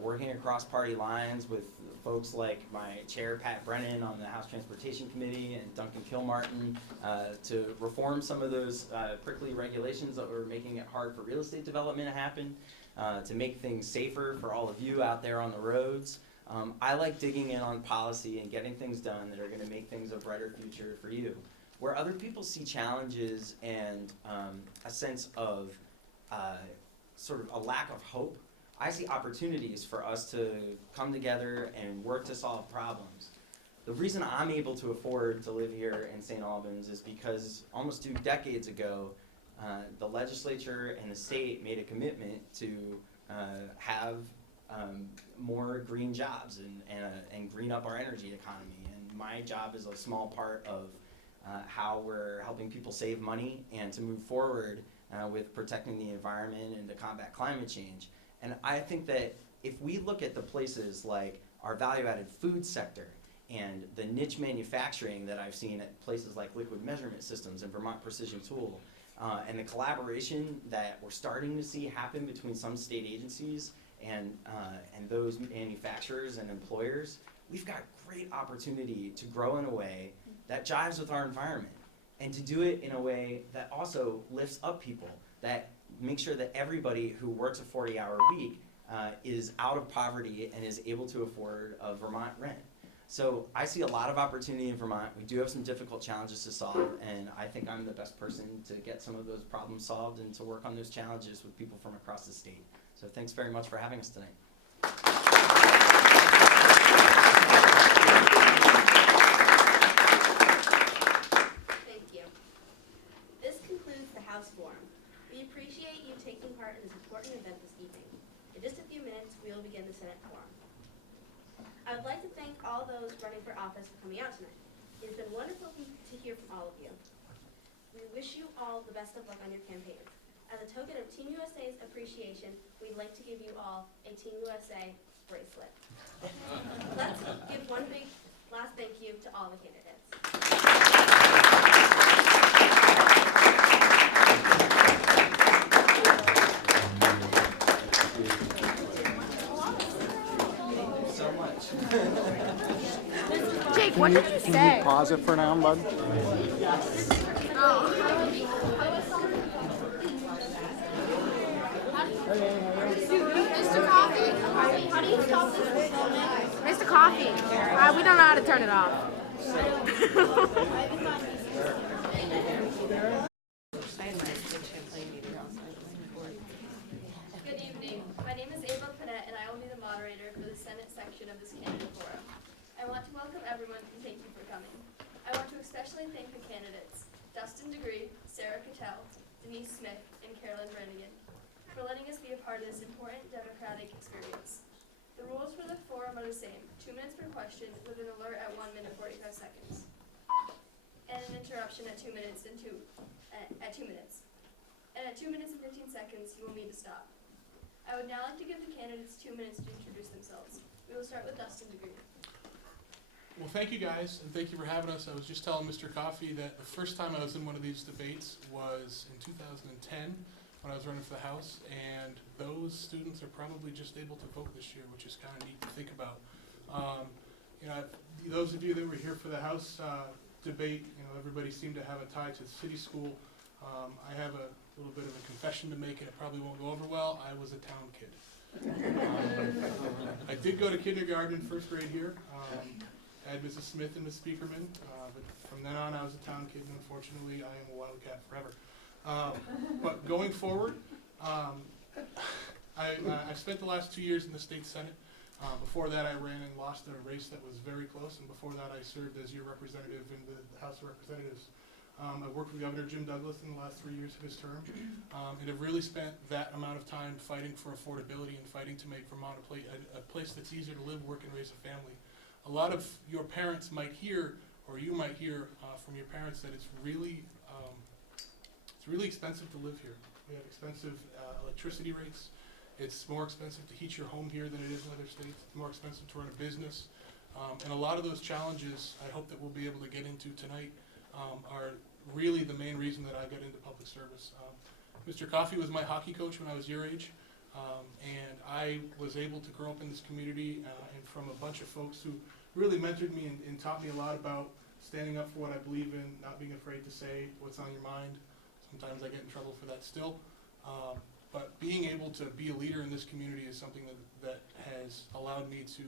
working across party lines with folks like my chair, Pat Brennan, on the House Transportation Committee, and Duncan Kilmartin to reform some of those prickly regulations that were making it hard for real estate development to happen, to make things safer for all of you out there on the roads. I like digging in on policy and getting things done that are going to make things a brighter future for you. Where other people see challenges and a sense of sort of a lack of hope, I see opportunities for us to come together and work to solve problems. The reason I'm able to afford to live here in St. Albans is because almost 2 decades ago, the legislature and the state made a commitment to have more green jobs and green up our energy economy. And my job is a small part of how we're helping people save money and to move forward with protecting the environment and to combat climate change. And I think that if we look at the places like our value-added food sector and the niche manufacturing that I've seen at places like Liquid Measurement Systems and Vermont Precision Tool, and the collaboration that we're starting to see happen between some state agencies and those manufacturers and employers, we've got great opportunity to grow in a way that jives with our environment and to do it in a way that also lifts up people, that makes sure that everybody who works a 40-hour week is out of poverty and is able to afford a Vermont rent. So I see a lot of opportunity in Vermont. We do have some difficult challenges to solve, and I think I'm the best person to get some of those problems solved and to work on those challenges with people from across the state. So thanks very much for having us tonight. Thank you. This concludes the House Forum. We appreciate you taking part in this important event this evening. In just a few minutes, we will begin the Senate Forum. I would like to thank all those running for office for coming out tonight. It has been wonderful to hear from all of you. We wish you all the best of luck on your campaigns. As a token of Team USA's appreciation, we'd like to give you all a Team USA bracelet. Let's give one big last thank you to all the candidates. So much. Jake, what did you say? Pause it for now, bud. Mr. Coffee? How do you stop this? Mr. Coffee, we don't know how to turn it off. Good evening. My name is Ava Panett, and I will be the moderator for the Senate section of this candidate forum. I want to welcome everyone and thank you for coming. I want to especially thank the candidates, Dustin, Sara Kittell, Denise Smith, and Carolyn Branagan, for letting us be a part of this important democratic experience. The rules for the forum are the same: 2 minutes per question with an alert at 1 minute 45 seconds, and an interruption at 2 minutes and 2 minutes. And at 2 minutes and 15 seconds, you will need to stop. I would now like to give the candidates 2 minutes to introduce themselves. We will start with Dustin. Well, thank you guys, and thank you for having us. I was just telling Mr. Coffey that the first time I was in one of these debates was in 2010 when I was running for the House, and those students are probably just able to vote this year, which is kind of neat to think about. Those of you that were here for the House debate, everybody seemed to have a tie to the city school. I have a little bit of a confession to make, and it probably won't go over well. I was a town kid. I did go to kindergarten and first grade here. I had Mrs. Smith and Ms. Speakerman, but from then on I was a town kid, and unfortunately I am a Wildcat forever. But going forward, I spent the last 2 years in the state Senate. Before that I ran and lost a race that was very close, and before that I served as your representative in the House of Representatives. I worked with Governor Jim Douglas in the last 3 years of his term, and have really spent that amount of time fighting for affordability and fighting to make Vermont a place that's easier to live, work, and raise a family. A lot of your parents might hear, or you might hear from your parents, that it's really expensive to live here. We have expensive electricity rates. It's more expensive to heat your home here than it is in other states. It's more expensive to run a business. And a lot of those challenges, I hope that we'll be able to get into tonight, are really the main reason that I got into public service. Mr. Coffey was my hockey coach when I was your age, and I was able to grow up in this community and from a bunch of folks who really mentored me and taught me a lot about standing up for what I believe in, not being afraid to say what's on your mind. Sometimes I get in trouble for that still. But being able to be a leader in this community is something that has allowed me to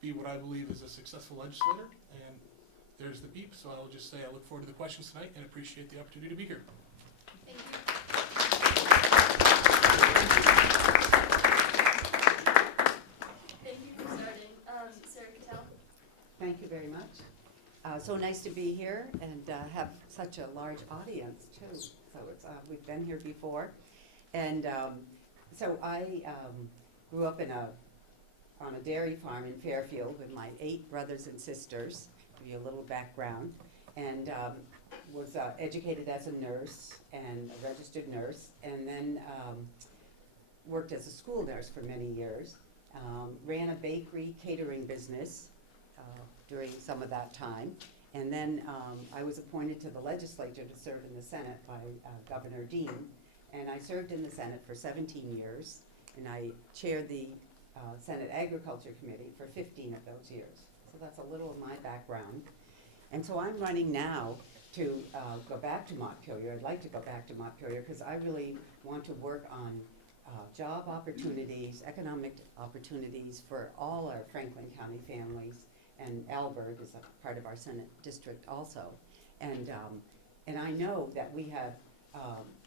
be what I believe is a successful legislator. And there's the beep, so I will just say I look forward to the questions tonight and appreciate the opportunity to be here. Thank you. Thank you for starting. Sara Kittell. Thank you very much. So nice to be here and have such a large audience too. So it's we've been here before, and so I grew up on a dairy farm in Fairfield with my 8 brothers and sisters. Give you a little background, and was educated as a nurse and a registered nurse, and then worked as a school nurse for many years. Ran a bakery catering business during some of that time. And then I was appointed to the legislature to serve in the Senate by Governor Dean. And I served in the Senate for 17 years, and I chaired the Senate Agriculture Committee for 15 of those years. So that's a little of my background. And so I'm running now to go back to Montpelier. I'd like to go back to Montpelier because I really want to work on job opportunities, economic opportunities for all our Franklin County families, and Alberg is a part of our Senate district also. And I know that we have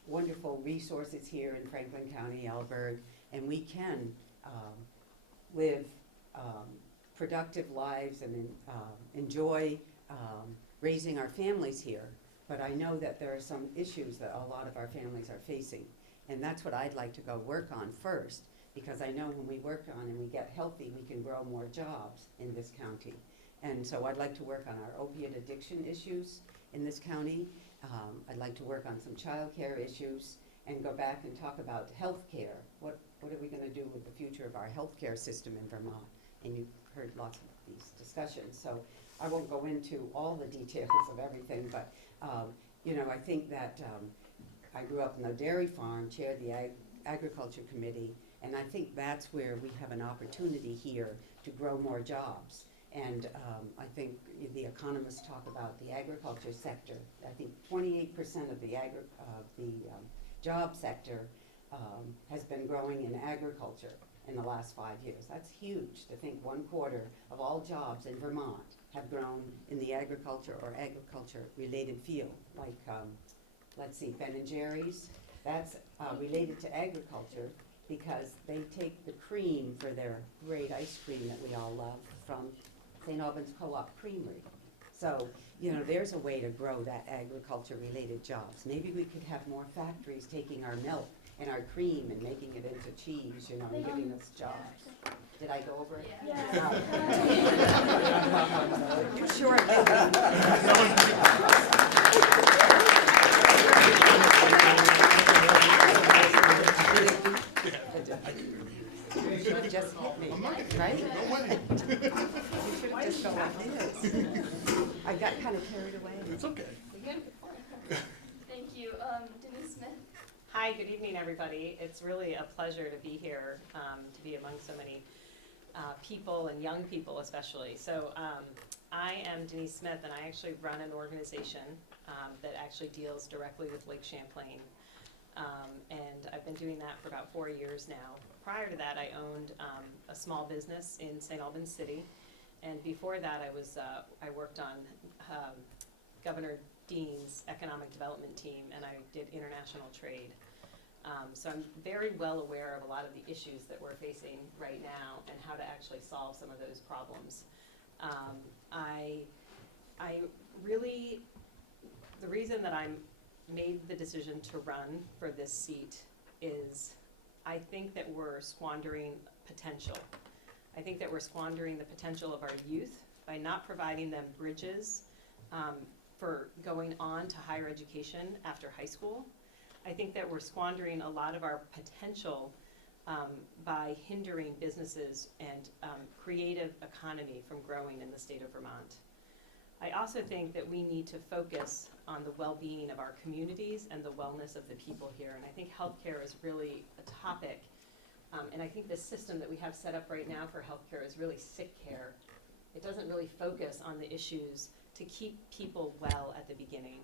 wonderful resources here in Franklin County, Alberg, and we can live productive lives and enjoy raising our families here. But I know that there are some issues that a lot of our families are facing. And that's what I'd like to go work on first, because I know when we work on and we get healthy, we can grow more jobs in this county. And so I'd like to work on our opiate addiction issues in this county. I'd like to work on some child care issues and go back and talk about health care. What are we gonna do with the future of our healthcare system in Vermont? And you've heard lots of these discussions, so I won't go into all the details of everything, but you know, I think that I grew up in a dairy farm, chaired the agriculture committee, and I think that's where we have an opportunity here to grow more jobs. And I think the economists talk about the agriculture sector. I think 28% of the job sector has been growing in agriculture in the last 5 years. That's huge to think 1/4 of all jobs in Vermont have grown in the agriculture or agriculture-related field. Like, let's see, Ben and Jerry's, that's related to agriculture because they take the cream for their great ice cream that we all love from St. Albans Co-op Creamery. So, you know, there's a way to grow that agriculture-related jobs. Maybe we could have more factories taking our milk and our cream and making it into cheese, you know, and giving us jobs. Did I go over it? Yeah. You sure You should have just hit me, right? You should have just gone like this. I got kind of carried away. It's okay. Thank you. Denise Smith. Hi, good evening, everybody. It's really a pleasure to be here, to be among so many people and young people especially. So I am Denise Smith, and I actually run an organization that actually deals directly with Lake Champlain. And I've been doing that for about 4 years now. Prior to that, I owned a small business in St. Albans City. And before that, I worked on Governor Dean's economic development team, and I did international trade. So I'm very well aware of a lot of the issues that we're facing right now and how to actually solve some of those problems. I really, the reason that I made the decision to run for this seat is I think that we're squandering potential. I think that we're squandering the potential of our youth by not providing them bridges for going on to higher education after high school. I think that we're squandering a lot of our potential by hindering businesses and creative economy from growing in the state of Vermont. I also think that we need to focus on the well-being of our communities and the wellness of the people here. And I think healthcare is really a topic. And I think the system that we have set up right now for healthcare is really sick care. It doesn't really focus on the issues to keep people well at the beginning.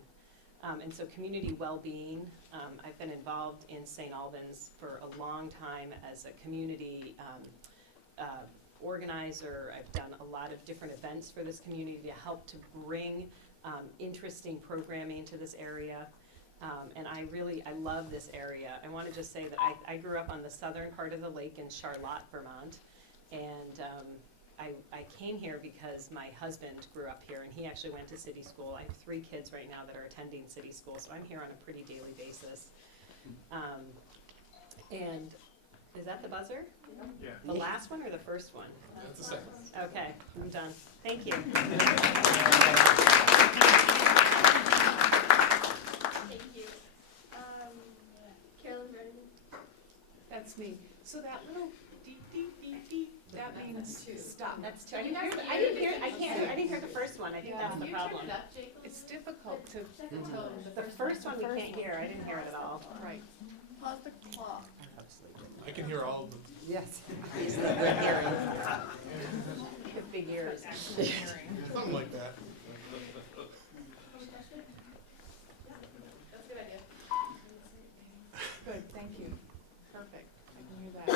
And so community well-being, I've been involved in St. Albans for a long time as a community organizer. I've done a lot of different events for this community to help to bring interesting programming to this area. And I love this area. I want to just say that I grew up on the southern part of the lake in Charlotte, Vermont. And I came here because my husband grew up here, and he actually went to city school. I have 3 kids right now that are attending city school, so I'm here on a pretty daily basis. And is that the buzzer? Yeah. The last one or the first one? That's the second. Okay, I'm done. Thank you. Thank you. Carolyn Branagan. That's me. So that little deep, deep, deep, deep, that means stop. That's two. I didn't hear the first one. I think that's the problem. It's difficult to. The first one we can't hear. I didn't hear it at all. Right. Pause the clock. I can hear all of them. Yes. He's the good hearing. With big ears. Something like that. That's a good idea. Good, thank you. Perfect. I can hear that.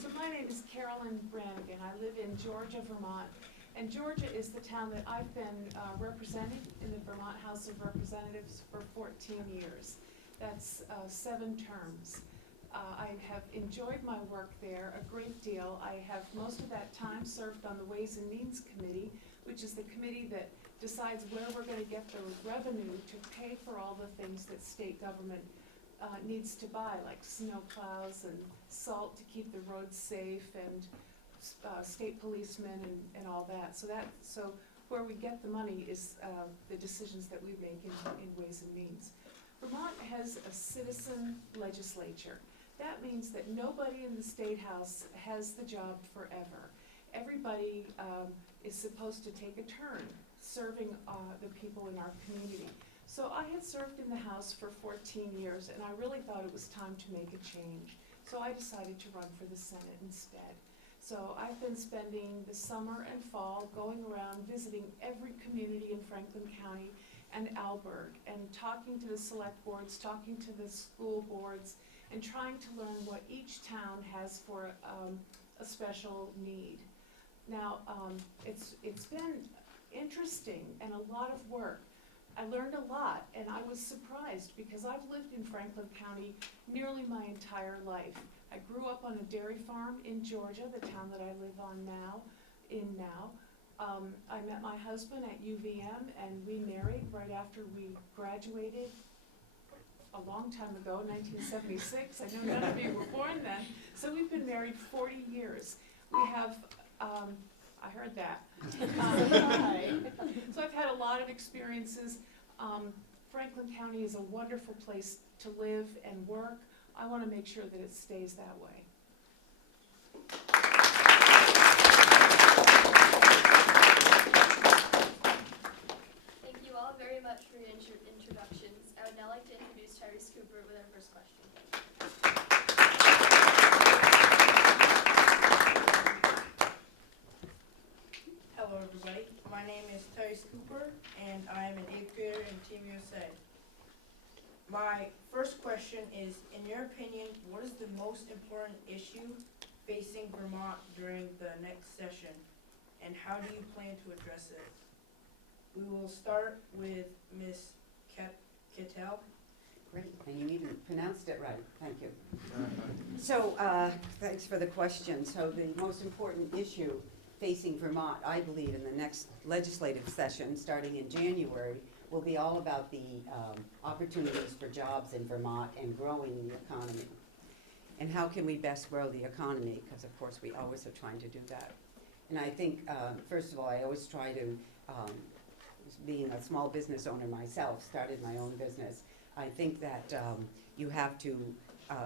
So my name is Carolyn Branagan. I live in Georgia, Vermont, And Georgia is the town that I've been representing in the Vermont House of Representatives for 14 years. That's 7 terms. I have enjoyed my work there a great deal. I have most of that time served on the Ways and Means Committee, which is the committee that decides where we're going to get the revenue to pay for all the things that state government needs to buy, like snow plows and salt to keep the roads safe and state policemen and all that. So where we get the money is the decisions that we make in Ways and Means. Vermont has a citizen legislature. That means that nobody in the State House has the job forever. Everybody is supposed to take a turn serving the people in our community. So I had served in the House for 14 years, and I really thought it was time to make a change. So I decided to run for the Senate instead. So I've been spending the summer and fall going around visiting every community in Franklin County and Alberg, and talking to the select boards, talking to the school boards, and trying to learn what each town has for a special need. Now, it's been interesting and a lot of work. I learned a lot, and I was surprised because I've lived in Franklin County nearly my entire life. I grew up on a dairy farm in Georgia, the town that I live on now. I met my husband at UVM, and we married right after we graduated a long time ago, 1976. I know none of you were born then. So we've been married 40 years. We have, I heard that. So I've had a lot of experiences. Franklin County is a wonderful place to live and work. I want to make sure that it stays that way. Thank you all very much for your introductions. I would now like to introduce Tyrese Cooper with our first question. Hello everybody, my name is Tyrese Cooper and I am an 8th grader in Team USA. My first question is, in your opinion, what is the most important issue facing Vermont during the next session, and how do you plan to address it? We will start with Ms. Kittell. Great, and you even pronounced it right, thank you. So, thanks for the question. So the most important issue facing Vermont, I believe, in the next legislative session, starting in January, will be all about the opportunities for jobs in Vermont and growing the economy. And how can we best grow the economy? Because of course we always are trying to do that. And I think, first of all, I always try to, being a small business owner myself, started my own business, I think that you have to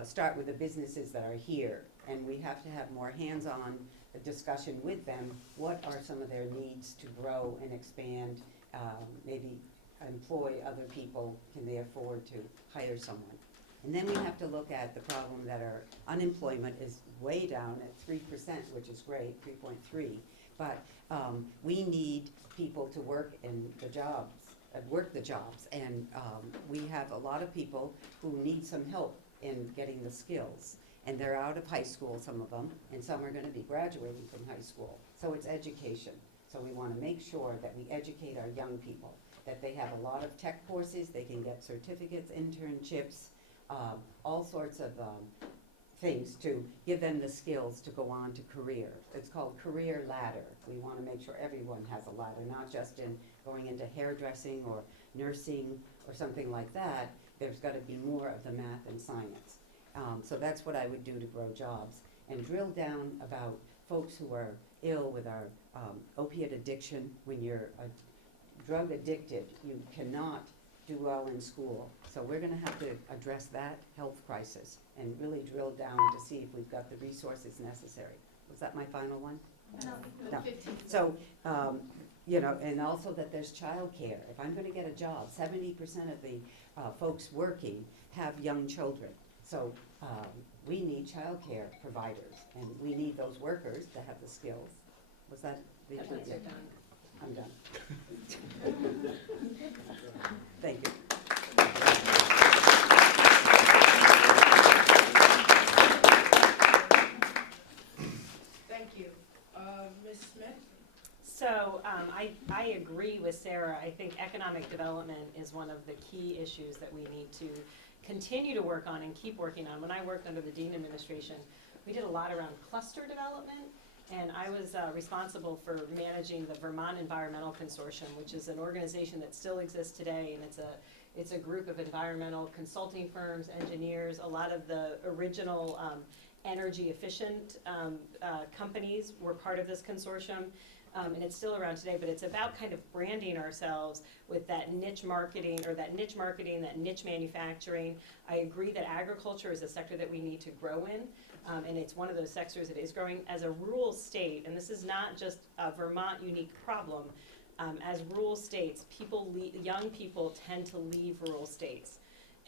start with the businesses that are here, and we have to have more hands-on discussion with them. What are some of their needs to grow and expand, maybe employ other people? Can they afford to hire someone? And then we have to look at the problem that our unemployment is way down at 3%, which is great, 3.3. But we need people to work in the jobs, and we have a lot of people who need some help in getting the skills. And they're out of high school, some of them, and some are going to be graduating from high school. So it's education. So we want to make sure that we educate our young people, that they have a lot of tech courses, they can get certificates, internships, all sorts of things to give them the skills to go on to career. It's called career ladder. We want to make sure everyone has a ladder, not just in going into hairdressing or nursing or something like that. There's got to be more of the math and science. So that's what I would do to grow jobs, and drill down about folks who are ill with our opiate addiction. When you're drug addicted, you cannot do well in school. So we're going to have to address that health crisis and really drill down to see if we've got the resources necessary. Was that my final one? No. So, you know, and also that there's childcare. If I'm going to get a job, 70% of the folks working have young children. So we need childcare providers, and we need those workers to have the skills. Was that the answer? I'm done. Thank you. Thank you. Ms. Smith? So I agree with Sarah. I think economic development is one of the key issues that we need to continue to work on and keep working on. When I worked under the Dean administration, we did a lot around cluster development, and I was responsible for managing the Vermont Environmental Consortium, which is an organization that still exists today, and it's a group of environmental consulting firms, engineers, a lot of the original energy efficient companies were part of this consortium. And it's still around today, but it's about kind of branding ourselves with that niche marketing, that niche manufacturing. I agree that agriculture is a sector that we need to grow in, and it's one of those sectors that is growing. As a rural state, and this is not just a Vermont unique problem, as rural states, young people tend to leave rural states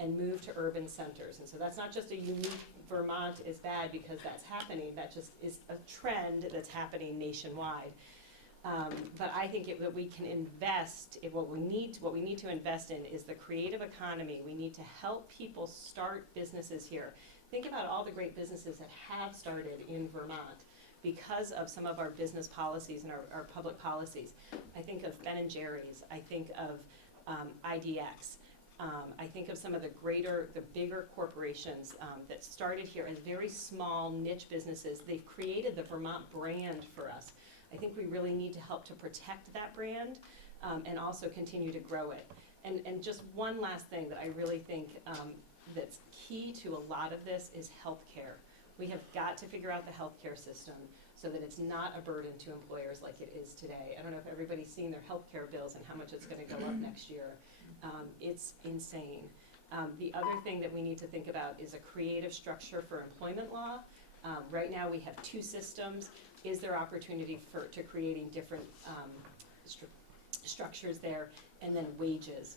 and move to urban centers. And so that's not just a unique Vermont is bad because that's happening, that just is a trend that's happening nationwide. But I think that we can invest, what we need to invest in is the creative economy. We need to help people start businesses here. Think about all the great businesses that have started in Vermont because of some of our business policies and our public policies. I think of Ben & Jerry's, I think of IDX. I think of some of the bigger corporations that started here as very small niche businesses. They've created the Vermont brand for us. I think we really need to help to protect that brand and also continue to grow it. And just one last thing that I really think that's key to a lot of this is healthcare. We have got to figure out the healthcare system so that it's not a burden to employers like it is today. I don't know if everybody's seen their healthcare bills and how much it's going to go up next year. It's insane. The other thing that we need to think about is a creative structure for employment law. Right now we have two systems. Is there opportunity to creating different structures there? And then wages.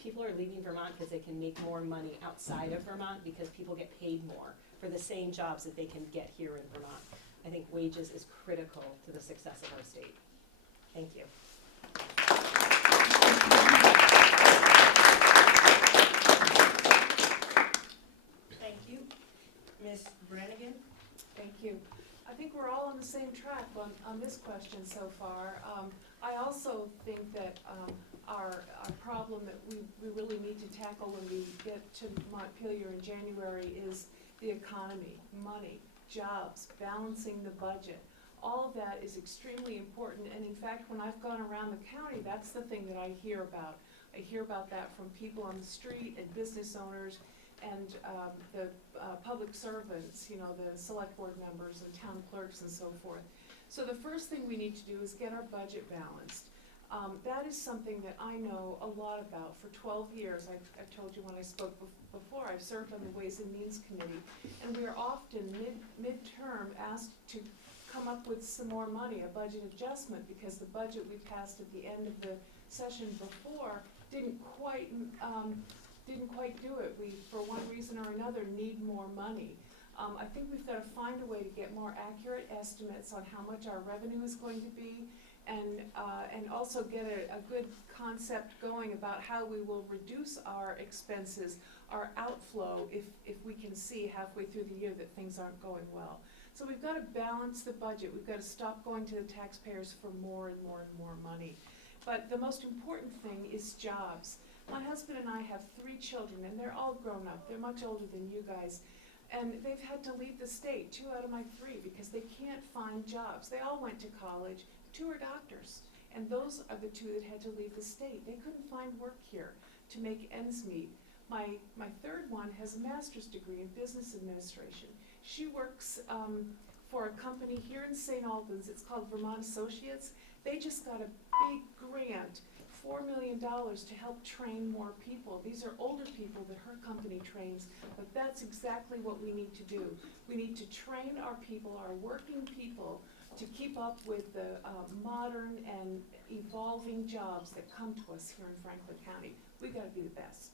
People are leaving Vermont because they can make more money outside of Vermont because people get paid more for the same jobs that they can get here in Vermont. I think wages is critical to the success of our state. Thank you. Thank you. Ms. Branagan? Thank you. I think we're all on the same track on this question so far. I also think that our problem that we really need to tackle when we get to Montpelier in January is the economy, money, jobs, balancing the budget. All of that is extremely important, and in fact, when I've gone around the county, that's the thing that I hear about. I hear about that from people on the street and business owners and the public servants, you know, the select board members and town clerks and so forth. So the first thing we need to do is get our budget balanced. That is something that I know a lot about. For 12 years, I told you when I spoke before, I've served on the Ways and Means Committee, and we're often mid-term asked to come up with some more money, a budget adjustment, because the budget we passed at the end of the session before didn't quite do it. We, for one reason or another, need more money. I think we've got to find a way to get more accurate estimates on how much our revenue is going to be, and also get a good concept going about how we will reduce our expenses, our outflow, if we can see halfway through the year that things aren't going well. So we've got to balance the budget. We've got to stop going to the taxpayers for more and more and more money. But the most important thing is jobs. My husband and I have 3 children, and they're all grown up. They're much older than you guys. And they've had to leave the state, 2 out of my 3, because they can't find jobs. They all went to college. 2 are doctors. And those are the 2 that had to leave the state. They couldn't find work here to make ends meet. My 3rd one has a master's degree in business administration. She works for a company here in St. Albans. It's called Vermont Associates. They just got a big grant, $4 million, to help train more people. These are older people that her company trains, but that's exactly what we need to do. We need to train our people, our working people, to keep up with the modern and evolving jobs that come to us here in Franklin County. We got to be the best.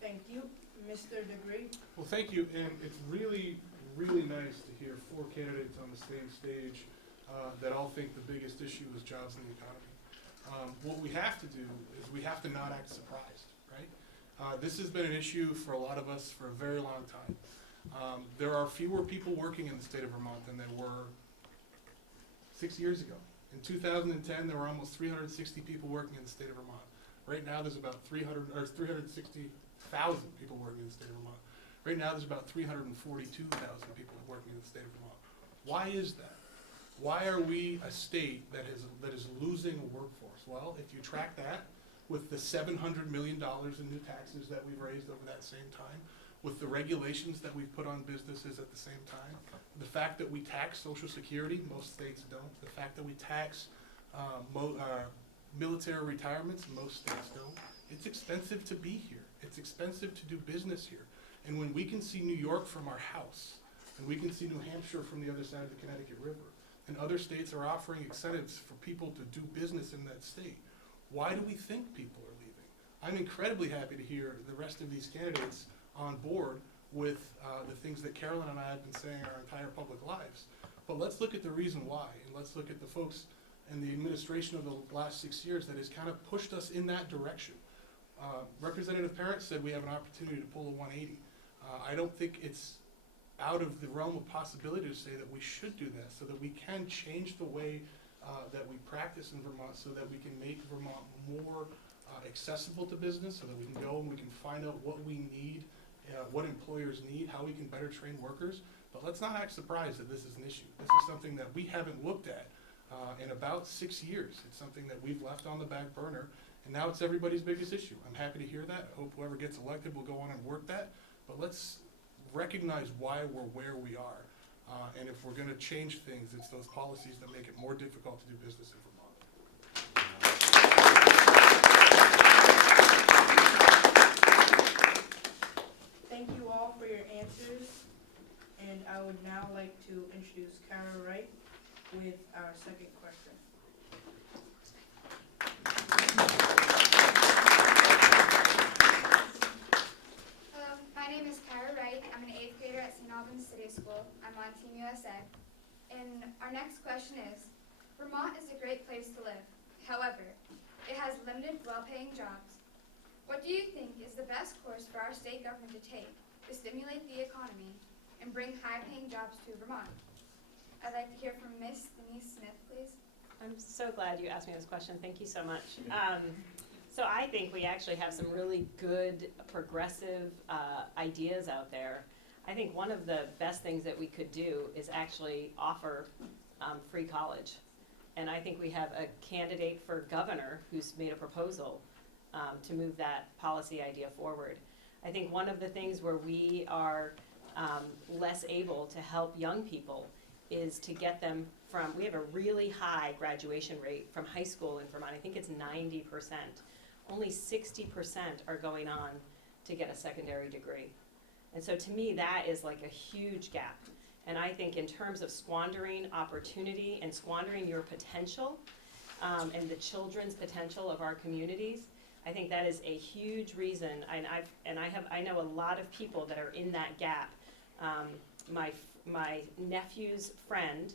Thank you. Mr. DeGree? Well, thank you, and it's really, really nice to hear 4 candidates on the same stage that all think the biggest issue is jobs in the economy. What we have to do is we have to not act surprised, right? This has been an issue for a lot of us for a very long time. There are fewer people working in the state of Vermont than there were 6 years ago. In 2010, there were almost 360 people working in the state of Vermont. Right now, there's about 360,000 people working in the state of Vermont. Right now, there's about 342,000 people working in the state of Vermont. Why is that? Why are we a state that is losing a workforce? Well, if you track that with the $700 million in new taxes that we've raised over that same time, with the regulations that we've put on businesses at the same time, the fact that we tax Social Security, most states don't, the fact that we tax military retirements, most states don't, it's expensive to be here. It's expensive to do business here. And when we can see New York from our house, and we can see New Hampshire from the other side of the Connecticut River, and other states are offering incentives for people to do business in that state, why do we think people are leaving? I'm incredibly happy to hear the rest of these candidates on board with the things that Carolyn and I have been saying our entire public lives. But let's look at the reason why, and let's look at the folks and the administration of the last 6 years that has kind of pushed us in that direction. Representative Parent said we have an opportunity to pull a 180. I don't think it's out of the realm of possibility to say that we should do that, so that we can change the way that we practice in Vermont, so that we can make Vermont more accessible to business, so that we can go and we can find out what we need, what employers need, how we can better train workers. But let's not act surprised that this is an issue. This is something that we haven't looked at in about 6 years. It's something that we've left on the back burner, and now it's everybody's biggest issue. I'm happy to hear that. I hope whoever gets elected will go on and work that. But let's recognize why we're where we are. And if we're going to change things, it's those policies that make it more difficult to do business in Vermont. Thank you all for your answers, and I would now like to introduce Kara Wright with our second question. Hello, my name is Kara Wright. I'm an 8th grader at St. Albans City School. I'm on Team USA. And our next question is, Vermont is a great place to live. However, it has limited well-paying jobs. What do you think is the best course for our state government to take to stimulate the economy and bring high-paying jobs to Vermont? I'd like to hear from Miss Denise Smith, please. I'm so glad you asked me this question. Thank you so much. So I think we actually have some really good progressive ideas out there. I think one of the best things that we could do is actually offer free college. And I think we have a candidate for governor who's made a proposal to move that policy idea forward. I think one of the things where we are less able to help young people is to get them from, we have a really high graduation rate from high school in Vermont. I think it's 90%. Only 60% are going on to get a secondary degree. And so to me, that is like a huge gap. And I think in terms of squandering opportunity and squandering your potential and the children's potential of our communities, I think that is a huge reason. I know a lot of people that are in that gap. My nephew's friend,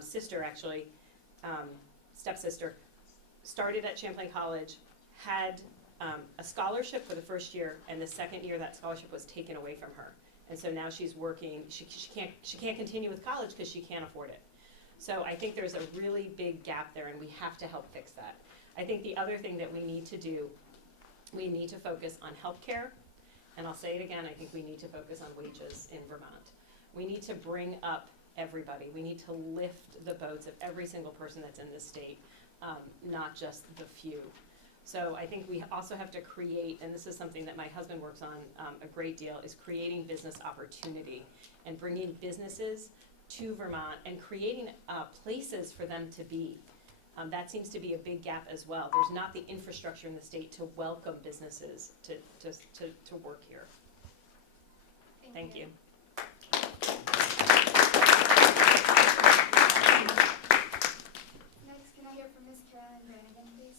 sister actually, stepsister, started at Champlain College, had a scholarship for the first year, and the second year that scholarship was taken away from her. And so now she's working, she can't continue with college because she can't afford it. So I think there's a really big gap there, and we have to help fix that. I think the other thing that we need to do, we need to focus on healthcare, and I'll say it again, I think we need to focus on wages in Vermont. We need to bring up everybody. We need to lift the boats of every single person that's in this state, not just the few. So I think we also have to create, and this is something that my husband works on a great deal, is creating business opportunity and bringing businesses to Vermont and creating places for them to be. That seems to be a big gap as well. There's not the infrastructure in the state to welcome businesses to work here. Thank you. Next, can I hear from Miss Carolyn Branagan, please?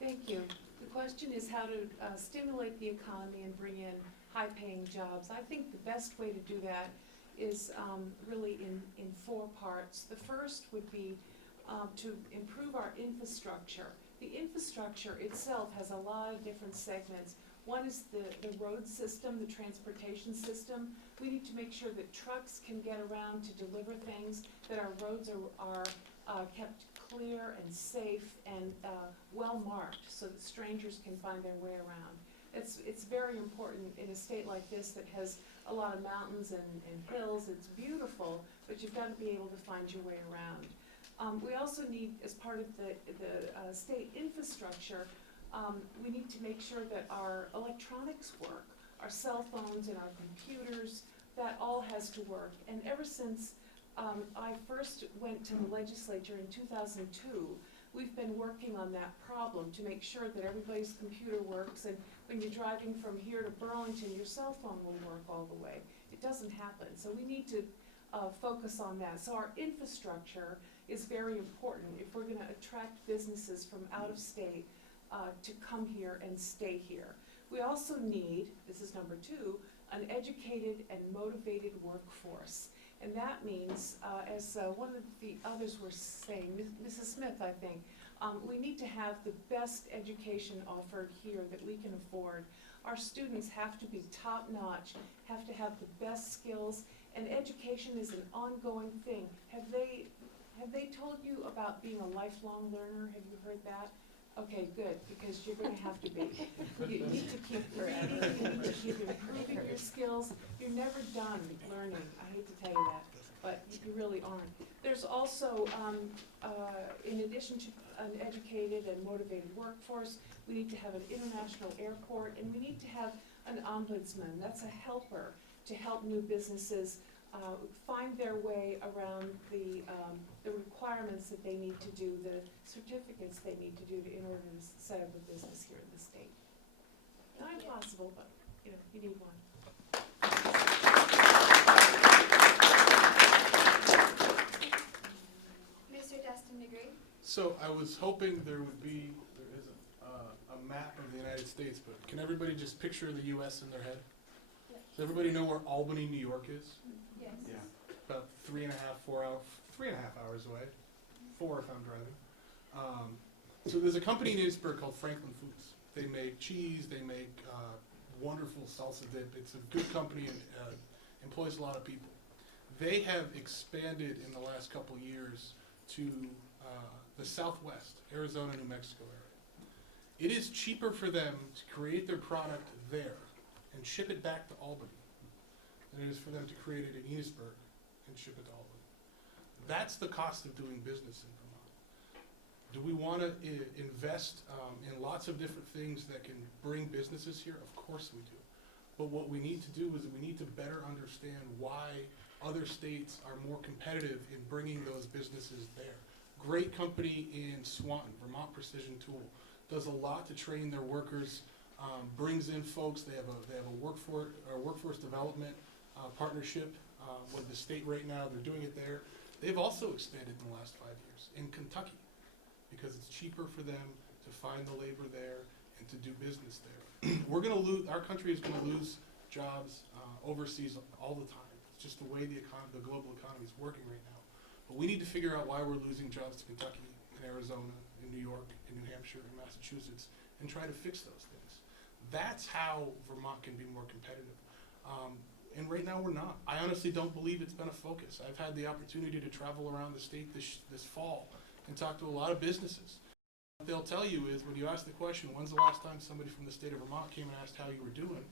Thank you. The question is how to stimulate the economy and bring in high-paying jobs. I think the best way to do that is really in 4 parts. The first would be to improve our infrastructure. The infrastructure itself has a lot of different segments. One is the road system, the transportation system. We need to make sure that trucks can get around to deliver things, that our roads are kept clear and safe and well marked so that strangers can find their way around. It's very important in a state like this that has a lot of mountains and hills. It's beautiful, but you've got to be able to find your way around. We also need, as part of the state infrastructure, we need to make sure that our electronics work, our cell phones and our computers, that all has to work. And ever since I first went to the legislature in 2002, we've been working on that problem to make sure that everybody's computer works, and when you're driving from here to Burlington, your cell phone will work all the way. It doesn't happen, so we need to focus on that. So our infrastructure is very important if we're going to attract businesses from out of state to come here and stay here. We also need, this is number 2, an educated and motivated workforce. And that means, as one of the others were saying, Mrs. Smith, I think, we need to have the best education offered here that we can afford. Our students have to be top-notch, have to have the best skills, and education is an ongoing thing. Have they told you about being a lifelong learner? Have you heard that? Okay, good, because you're going to have to be. You need to keep reading, you need to keep improving your skills. You're never done learning. I hate to tell you that, but you really aren't. There's also, in addition to an educated and motivated workforce, we need to have an international airport, and we need to have an ombudsman. That's a helper to help new businesses find their way around the requirements that they need to do, the certificates they need to do in order to set up a business here in the state. Not impossible, but you need one. Mr. Dustin Degree. So I was hoping there is a map of the United States, but can everybody just picture the U.S. in their head? Does everybody know where Albany, New York is? Yes. Yeah. About 3.5 hours away. 4 if I'm driving. So there's a company in Eastburg called Franklin Foods. They make cheese, they make wonderful salsa dip. It's a good company and employs a lot of people. They have expanded in the last couple years to the Southwest, Arizona, New Mexico area. It is cheaper for them to create their product there and ship it back to Albany than it is for them to create it in Eastburg and ship it to Albany. That's the cost of doing business in Vermont. Do we want to invest in lots of different things that can bring businesses here? Of course we do. But what we need to do is we need to better understand why other states are more competitive in bringing those businesses there. Great company in Swanton, Vermont Precision Tool, does a lot to train their workers. Brings in folks. They have a workforce development partnership with the state right now. They're doing it there. They've also expanded in the last 5 years in Kentucky because it's cheaper for them to find the labor there and to do business there. We're going to lose. Our country is going to lose jobs overseas all the time. It's just the way the global economy is working right now. But we need to figure out why we're losing jobs to Kentucky, in Arizona, in New York, in New Hampshire, in Massachusetts, and try to fix those things. That's how Vermont can be more competitive. And right now we're not. I honestly don't believe it's been a focus. I've had the opportunity to travel around the state this fall and talk to a lot of businesses. What they'll tell you is when you ask the question, when's the last time somebody from the state of Vermont came and asked how you were doing,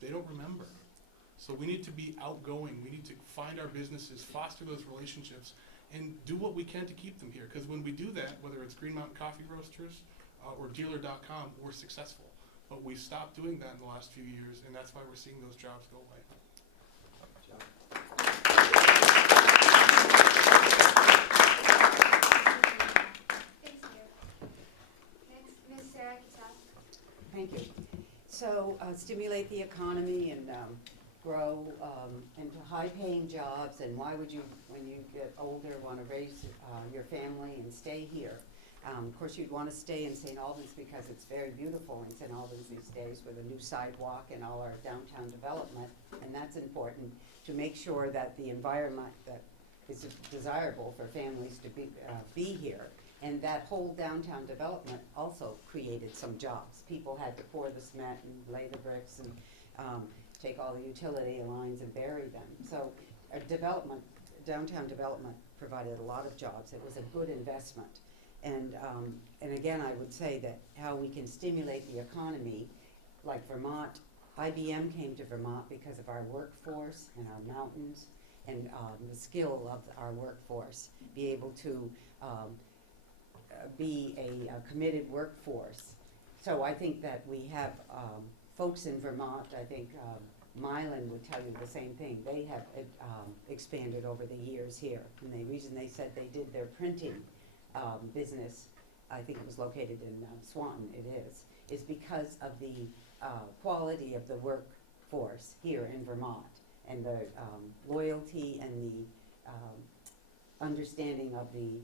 they don't remember. So we need to be outgoing. We need to find our businesses, foster those relationships, and do what we can to keep them here. Because when we do that, whether it's Green Mountain Coffee Roasters or Dealer.com, we're successful. But we've stopped doing that in the last few years, and that's why we're seeing those jobs go away. Thank you. Next, Ms. Sara Kittell. Thank you. So stimulate the economy and grow into high-paying jobs, and why would you, when you get older, want to raise your family and stay here? Of course, you'd want to stay in St. Albans because it's very beautiful in St. Albans these days with a new sidewalk and all our downtown development, and that's important to make sure that the environment that is desirable for families to be here And that whole downtown development also created some jobs. People had to pour the cement and lay the bricks and take all the utility lines and bury them. So downtown development provided a lot of jobs. It was a good investment. And again, I would say that how we can stimulate the economy, like Vermont, IBM came to Vermont because of our workforce and our mountains and the skill of our workforce, be able to be a committed workforce. So I think that we have folks in Vermont, I think Milan would tell you the same thing. They have expanded over the years here. And the reason they said they did their printing business, I think it was located in Swanton, it is because of the quality of the workforce here in Vermont and the loyalty and the understanding of the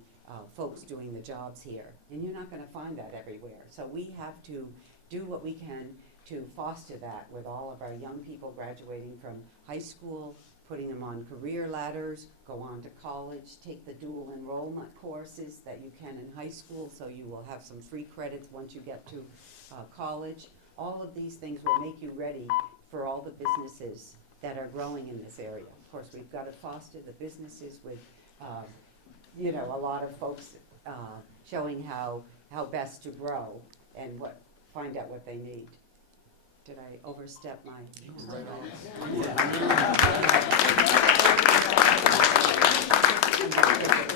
folks doing the jobs here. And you're not going to find that everywhere. So we have to do what we can to foster that with all of our young people graduating from high school, putting them on career ladders, go on to college, take the dual enrollment courses that you can in high school, so you will have some free credits once you get to college. All of these things will make you ready for all the businesses that are growing in this area. Of course, we've got to foster the businesses with you know, a lot of folks showing how best to grow and find out what they need. Did I overstep my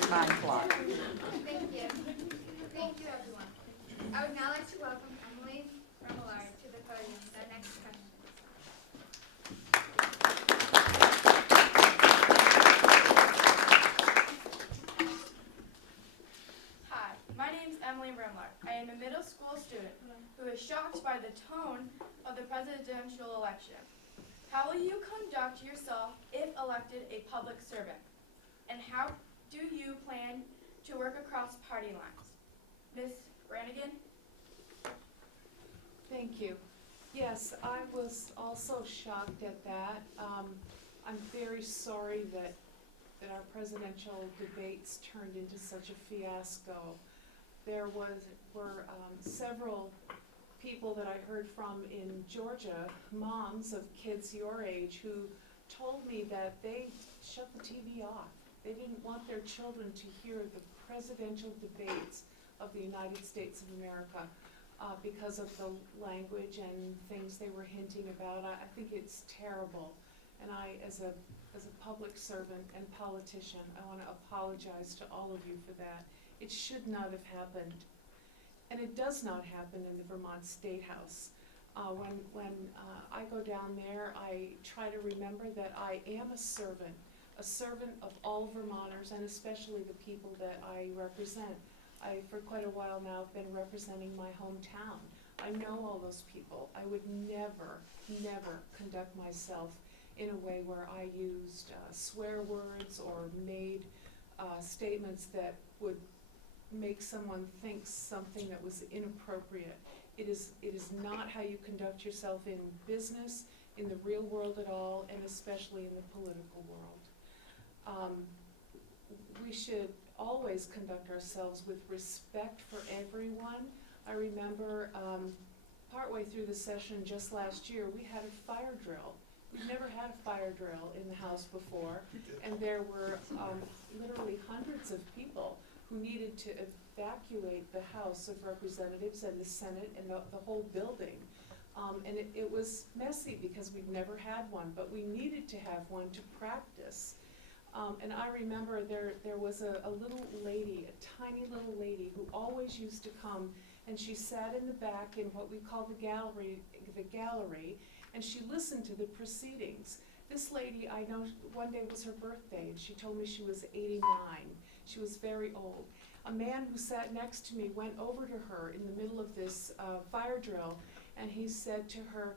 time clock? Thank you. Thank you, everyone. I would now like to welcome Emily Remillard to the podium with our next question. Hi, my name is Emily Remillard. I am a middle school student who is shocked by the tone of the presidential election. How will you conduct yourself if elected a public servant? And how do you plan to work across party lines? Ms. Branagan? Thank you. Yes, I was also shocked at that. I'm very sorry that our presidential debates turned into such a fiasco. There were several people that I heard from in Georgia, moms of kids your age, who told me that they shut the TV off. They didn't want their children to hear the presidential debates of the United States of America because of the language and things they were hinting about. I think it's terrible. And I, as a public servant and politician, I want to apologize to all of you for that. It should not have happened. And it does not happen in the Vermont State House. When I go down there, I try to remember that I am a servant of all Vermonters, and especially the people that I represent. I, for quite a while now, have been representing my hometown. I know all those people. I would never, never conduct myself in a way where I used swear words or made statements that would make someone think something that was inappropriate. It is not how you conduct yourself in business, in the real world at all, and especially in the political world. We should always conduct ourselves with respect for everyone. I remember partway through the session just last year, we had a fire drill. We've never had a fire drill in the House before, and there were literally hundreds of people who needed to evacuate the House of Representatives and the Senate and the whole building. And it was messy because we'd never had one, but we needed to have one to practice. And I remember there was a little lady, a tiny little lady, who always used to come, and she sat in the back in what we call the gallery, and she listened to the proceedings. This lady, I know one day was her birthday, and she told me she was 89. She was very old. A man who sat next to me went over to her in the middle of this fire drill, and he said to her,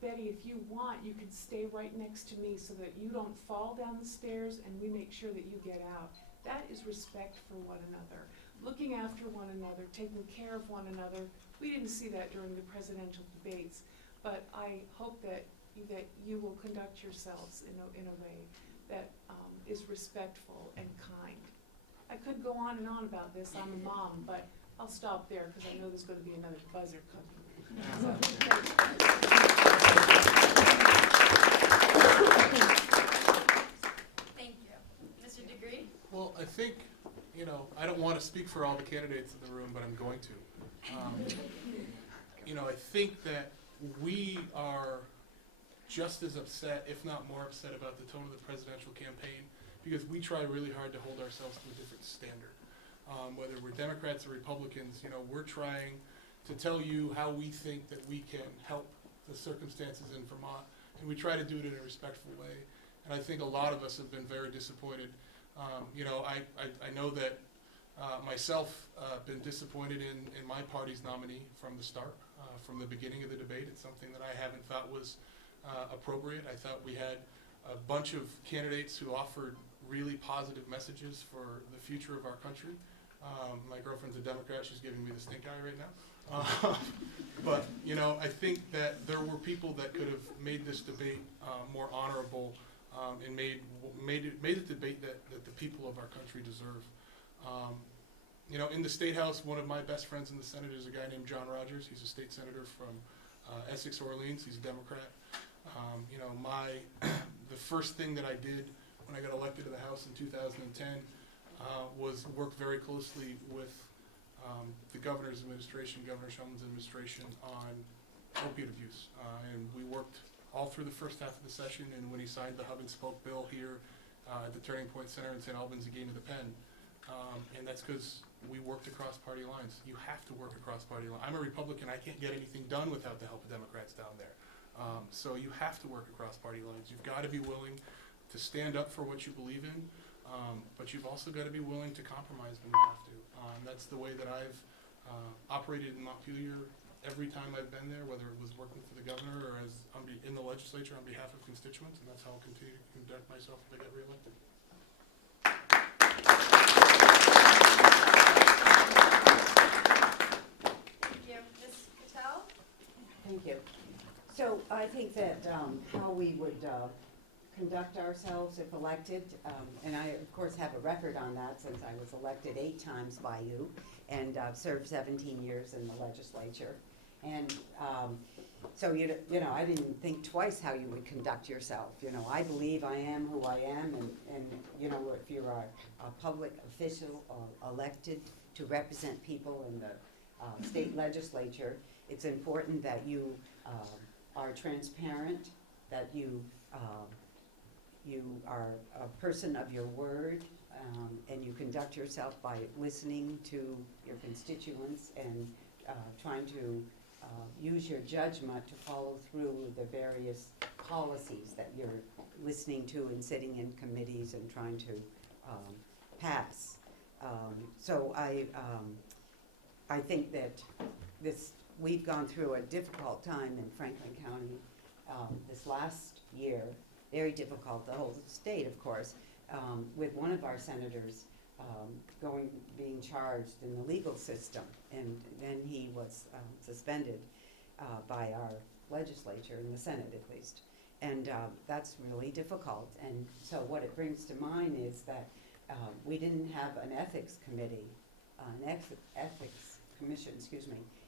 Betty, if you want, you could stay right next to me so that you don't fall down the stairs and we make sure that you get out. That is respect for one another, looking after one another, taking care of one another. We didn't see that during the presidential debates, but I hope that you will conduct yourselves in a way that is respectful and kind. I could go on and on about this, I'm a mom, but I'll stop there because I know there's going to be another buzzer Thank you. Mr. Degree? Well, I think, I don't want to speak for all the candidates in the room, but I'm going to. I think that we are just as upset, if not more upset, about the tone of the presidential campaign, because we try really hard to hold ourselves to a different standard. Whether we're Democrats or Republicans, we're trying to tell you how we think that we can help the circumstances in Vermont, and we try to do it in a respectful way. And I think a lot of us have been very disappointed. I know that myself been disappointed in my party's nominee from the start, from the beginning of the debate. It's something that I haven't thought was appropriate. I thought we had a bunch of candidates who offered really positive messages for the future of our country. My girlfriend's a Democrat. She's giving me the stink eye right now. But I think that there were people that could have made this debate more honorable and made the debate that the people of our country deserve. In the State House, one of my best friends in the Senate is a guy named John Rogers. He's a state senator from Essex, Orleans. He's a Democrat. The first thing that I did when I got elected to the House in 2010 was work very closely with the governor's administration, Governor Shumlin's administration, on opiate abuse. And we worked all through the first half of the session, and when he signed the hub and spoke bill here at the Turning Point Center in St. Albans, he gave me the pen. And that's because we worked across party lines. You have to work across party lines. I'm a Republican. I can't get anything done without the help of Democrats down there. So you have to work across party lines. You've got to be willing to stand up for what you believe in, but you've also got to be willing to compromise when you have to. That's the way that I've operated in Montpelier every time I've been there, whether it was working for the governor or as in the legislature on behalf of constituents, and that's how I'll continue to conduct myself if I get reelected. Thank you. Ms. Kittell? Thank you. So I think that how we would conduct ourselves if elected, and I of course have a record on that since I was elected 8 times by you and served 17 years in the legislature. And so I didn't think twice how you would conduct yourself. I believe I am who I am, and if you're a public official or elected to represent people in the state legislature, it's important that you are transparent, that you are a person of your word, and you conduct yourself by listening to your constituents and trying to use your judgment to follow through the various policies that you're listening to and sitting in committees and trying to pass. So I think that we've gone through a difficult time in Franklin County this last year, very difficult, the whole state, of course, with one of our senators being charged in the legal system, and then he was suspended by our legislature, in the Senate at least. And that's really difficult. And so what it brings to mind is that we didn't have an ethics committee, ethics commission,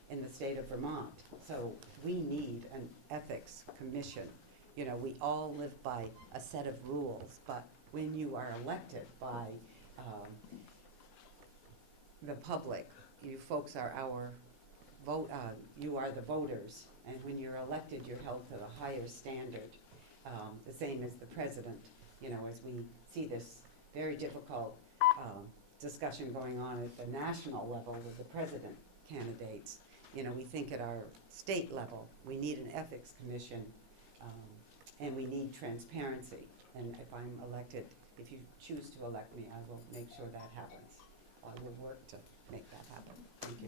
in the state of Vermont. So we need an ethics commission. We all live by a set of rules, but when you are elected by the public, you folks are our vote. You are the voters, and when you're elected, you're held to the higher standard, the same as the president. As we see this very difficult discussion going on at the national level with the president candidates, we think at our state level we need an ethics commission, and we need transparency. And if I'm elected, if you choose to elect me, I will make sure that happens. I will work to make that happen. Thank you.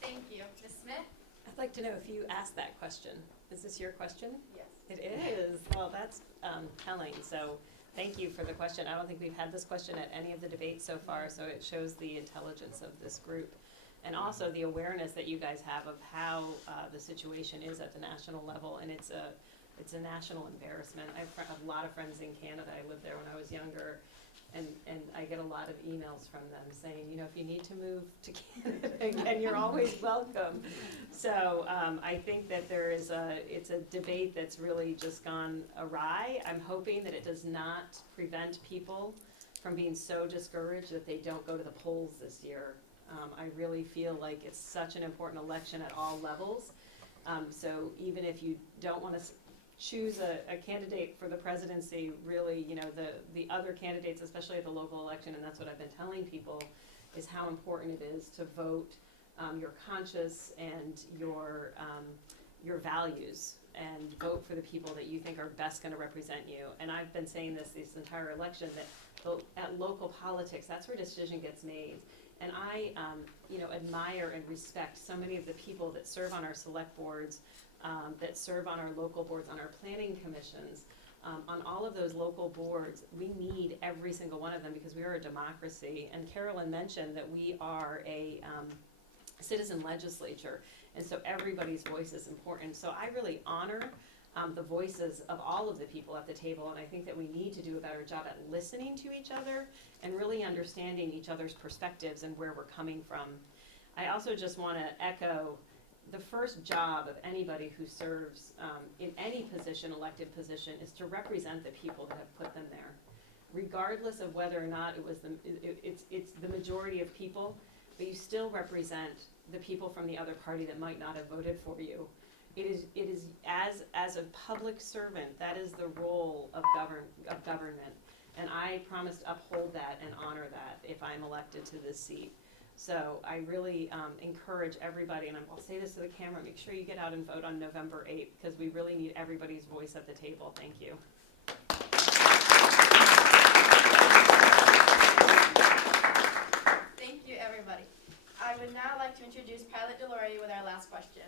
Thank you. Ms. Smith? I'd like to know if you asked that question. Is this your question? Yes. It is. Well, that's telling. So thank you for the question. I don't think we've had this question at any of the debates so far, so it shows the intelligence of this group. And also the awareness that you guys have of how the situation is at the national level. And it's it's a national embarrassment. I have a lot of friends in Canada. I lived there when I was younger, and I get a lot of emails from them saying, you know, if you need to move to Canada again, you're always welcome. So I think that it's a debate that's really just gone awry. I'm hoping that it does not prevent people from being so discouraged that they don't go to the polls this year. I really feel like it's such an important election at all levels. So even if you don't want to choose a candidate for the presidency, really, you know, the other candidates, especially at the local election, and that's what I've been telling people, is how important it is to vote your conscience and your values, and vote for the people that you think are best going to represent you. And I've been saying this entire election, that at local politics, that's where decision gets made. And I, you know, admire and respect so many of the people that serve on our select boards, that serve on our local boards, on our planning commissions, on all of those local boards. We need every single one of them because we are a democracy. And Carolyn mentioned that we are a citizen legislature, and so everybody's voice is important. So I really honor the voices of all of the people at the table, and I think that we need to do a better job at listening to each other and really understanding each other's perspectives and where we're coming from. I also just want to echo the first job of anybody who serves in any position, elected position, is to represent the people that have put them there. Regardless of whether or not it was it's the majority of people, but you still represent the people from the other party that might not have voted for you. It is as a public servant, that is the role of government, and I promise to uphold that and honor that if I'm elected to this seat. So I really encourage everybody, and I'll say this to the camera, make sure you get out and vote on November 8th, because we really need everybody's voice at the table. Thank you. Thank you, everybody. I would now like to introduce Pilot Delory with our last question.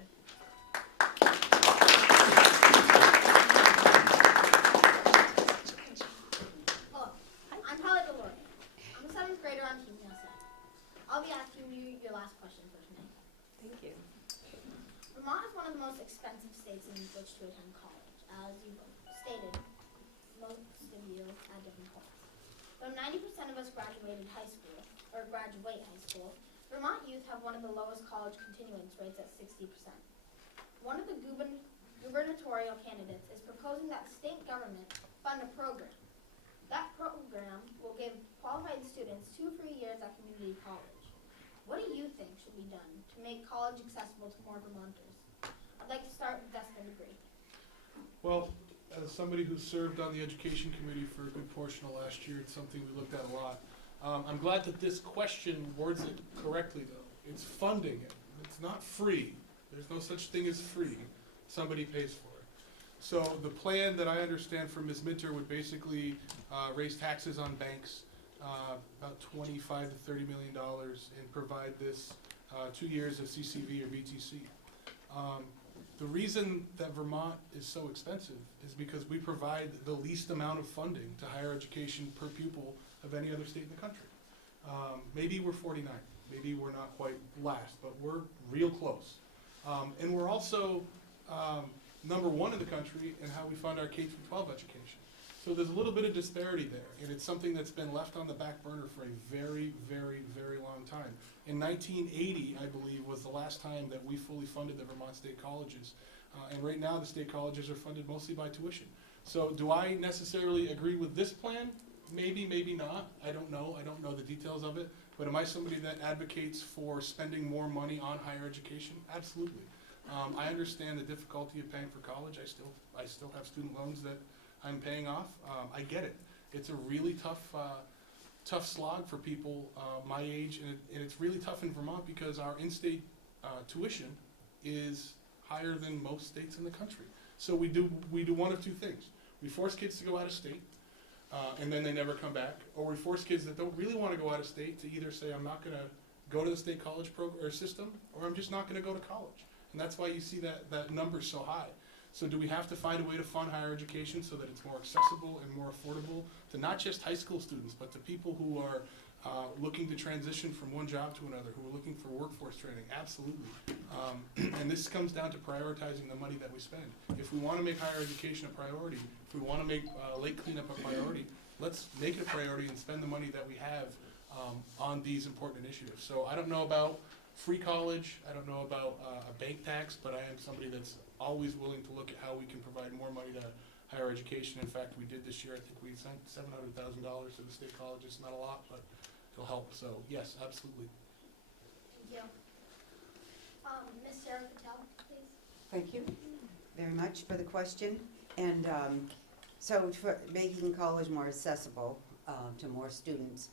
Hello, I'm Pilot Delory. I'm a 7th grader on Team USA. I'll be asking you your last question for tonight. Thank you. Vermont is one of the most expensive states in which to attend college. As you stated, most of you at different colleges. Though 90% of us graduate high school, Vermont youth have one of the lowest college continuance rates at 60%. One of the gubernatorial candidates is proposing that the state government fund a program. That program will give qualified students 2 free years at community college. What do you think should be done to make college accessible to more Vermonters? I'd like to start with Dustin Degree. Well, as somebody who served on the education committee for a good portion of last year, it's something we looked at a lot. I'm glad that this question words it correctly, though. It's funding it. It's not free. There's no such thing as free. Somebody pays for it. So the plan that I understand from Ms. Minter would basically raise taxes on banks, about $25 to $30 million, and provide this 2 years of CCV or VTC. The reason that Vermont is so expensive is because we provide the least amount of funding to higher education per pupil of any other state in the country. Maybe we're 49, maybe we're not quite last, but we're real close. And we're also number 1 in the country in how we fund our K-12 education. So there's a little bit of disparity there, and it's something that's been left on the back burner for a very, very, very long time. In 1980, I believe, was the last time that we fully funded the Vermont state colleges. And right now, the state colleges are funded mostly by tuition. So do I necessarily agree with this plan? Maybe, maybe not. I don't know. I don't know the details of it. But am I somebody that advocates for spending more money on higher education? Absolutely. I understand the difficulty of paying for college. I still have student loans that I'm paying off. I get it. It's a really tough slog for people my age, and it's really tough in Vermont because our in-state tuition is higher than most states in the country. So we do one of 2 things. We force kids to go out of state, and then they never come back, or we force kids that don't really want to go out of state to either say, I'm not going to go to the state college program or system, or I'm just not going to go to college. And that's why you see that number so high. So do we have to find a way to fund higher education so that it's more accessible and more affordable to not just high school students, but to people who are looking to transition from one job to another, who are looking for workforce training, absolutely. And this comes down to prioritizing the money that we spend. If we want to make higher education a priority, if we want to make lake cleanup a priority, let's make it a priority and spend the money that we have on these important initiatives. So I don't know about free college, I don't know about a bank tax, but I am somebody that's always willing to look at how we can provide more money to higher education. In fact, we did this year, I think we sent $700,000 to the state colleges. Not a lot, but it'll help. So yes, absolutely. Thank you. Ms. Sara Kittell, please. Thank you very much for the question. And so for making college more accessible to more students,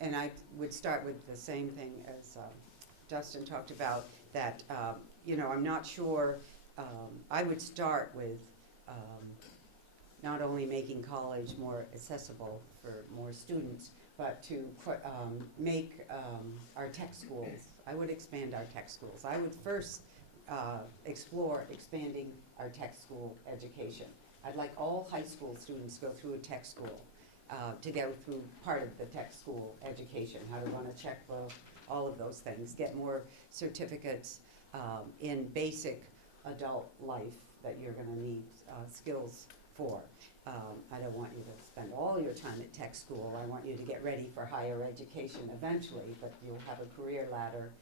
and I would start with the same thing as Dustin talked about, that, you know, I'm not sure, I would start with not only making college more accessible for more students, but to make our tech schools, I would expand our tech schools. I would first explore expanding our tech school education. I'd like all high school students to go through a tech school, to go through part of the tech school education, how to run a checkbook, all of those things, get more certificates in basic adult life that you're going to need skills for. I don't want you to spend all your time at tech school. I want you to get ready for higher education eventually, but you'll have a career ladder,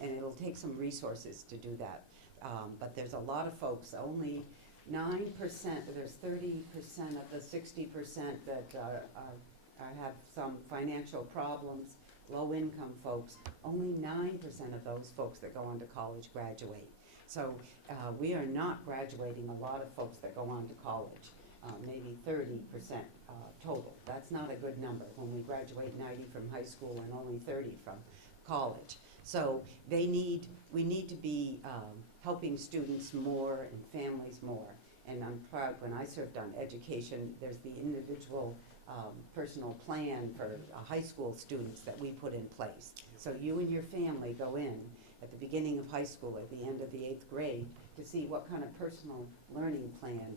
and it'll take some resources to do that. But there's a lot of folks, only 9%, there's 30% of the 60% that have some financial problems, low-income folks. Only 9% of those folks that go on to college graduate. So we are not graduating a lot of folks that go on to college, maybe 30% total. That's not a good number when we graduate 90 from high school and only 30 from college. So we need to be helping students more and families more. And I'm proud, when I served on education, there's the individual personal plan for high school students that we put in place. So you and your family go in at the beginning of high school, at the end of the 8th grade, to see what kind of personal learning plan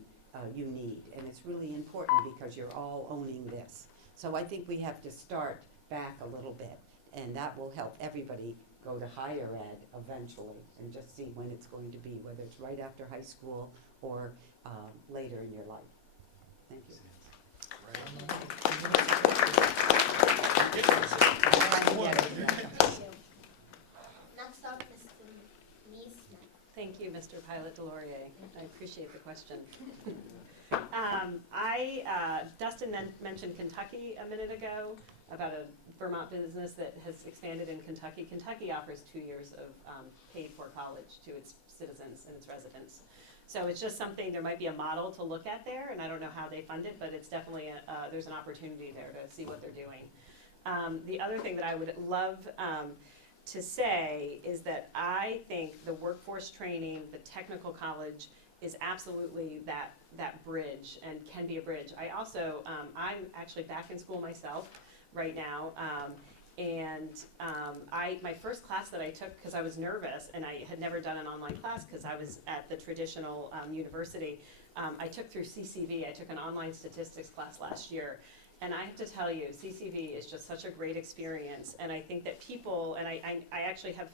you need. And it's really important because you're all owning this. So I think we have to start back a little bit, and that will help everybody go to higher ed eventually, and just see when it's going to be, whether it's right after high school or later in your life. Thank you. Next up is Denise Smith. Thank you, Mr. Pilot Delorier. I appreciate the question. Dustin mentioned Kentucky a minute ago, about a Vermont business that has expanded in Kentucky. Kentucky offers 2 years of paid for college to its citizens and its residents. So it's just something, there might be a model to look at there, and I don't know how they fund it, but it's definitely, there's an opportunity there to see what they're doing. The other thing that I would love to say is that I think the workforce training, the technical college, is absolutely that bridge, and can be a bridge. I also, I'm actually back in school myself right now, and my first class that I took, because I was nervous and I had never done an online class because I was at the traditional university, I took through CCV. I took an online statistics class last year, and I have to tell you, CCV is just such a great experience. And I think that people, and I actually have,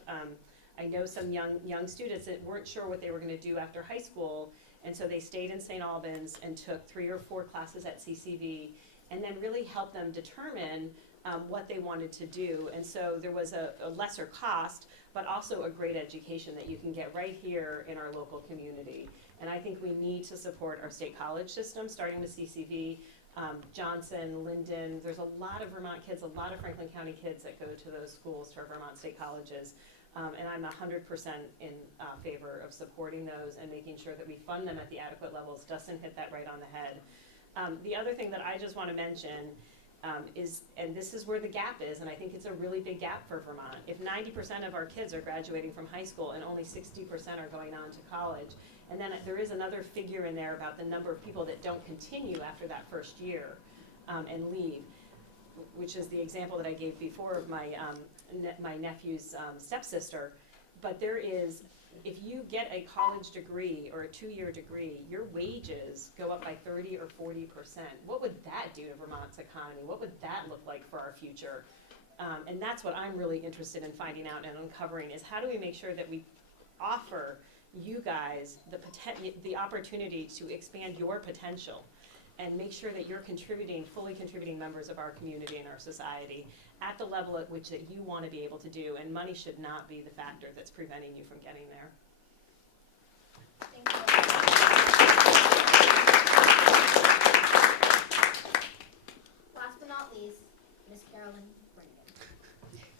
I know some young students that weren't sure what they were going to do after high school, and so they stayed in St. Albans and took 3 or 4 classes at CCV, and then really helped them determine what they wanted to do. And so there was a lesser cost, but also a great education that you can get right here in our local community. And I think we need to support our state college system, starting with CCV, Johnson, Linden. There's a lot of Vermont kids, a lot of Franklin County kids that go to those schools, to our Vermont state colleges. And I'm 100% in favor of supporting those and making sure that we fund them at the adequate levels. Dustin hit that right on the head. The other thing that I just want to mention is, and this is where the gap is, and I think it's a really big gap for Vermont. If 90% of our kids are graduating from high school and only 60% are going on to college, and then there is another figure in there about the number of people that don't continue after that first year and leave, which is the example that I gave before of my nephew's stepsister. But there is, if you get a college degree or a 2-year degree, your wages go up by 30 or 40%. What would that do to Vermont's economy? What would that look like for our future? And that's what I'm really interested in finding out and uncovering, is how do we make sure that we offer you guys the opportunity to expand your potential and make sure that you're fully contributing members of our community and our society at the level at which that you want to be able to do, and money should not be the factor that's preventing you from getting there. Thank you. Last but not least, Ms. Carolyn Branagan.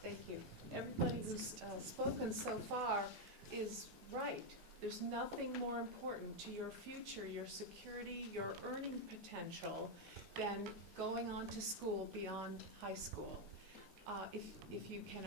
Thank you. Everybody who's spoken so far is right. There's nothing more important to your future, your security, your earning potential than going on to school beyond high school. If you can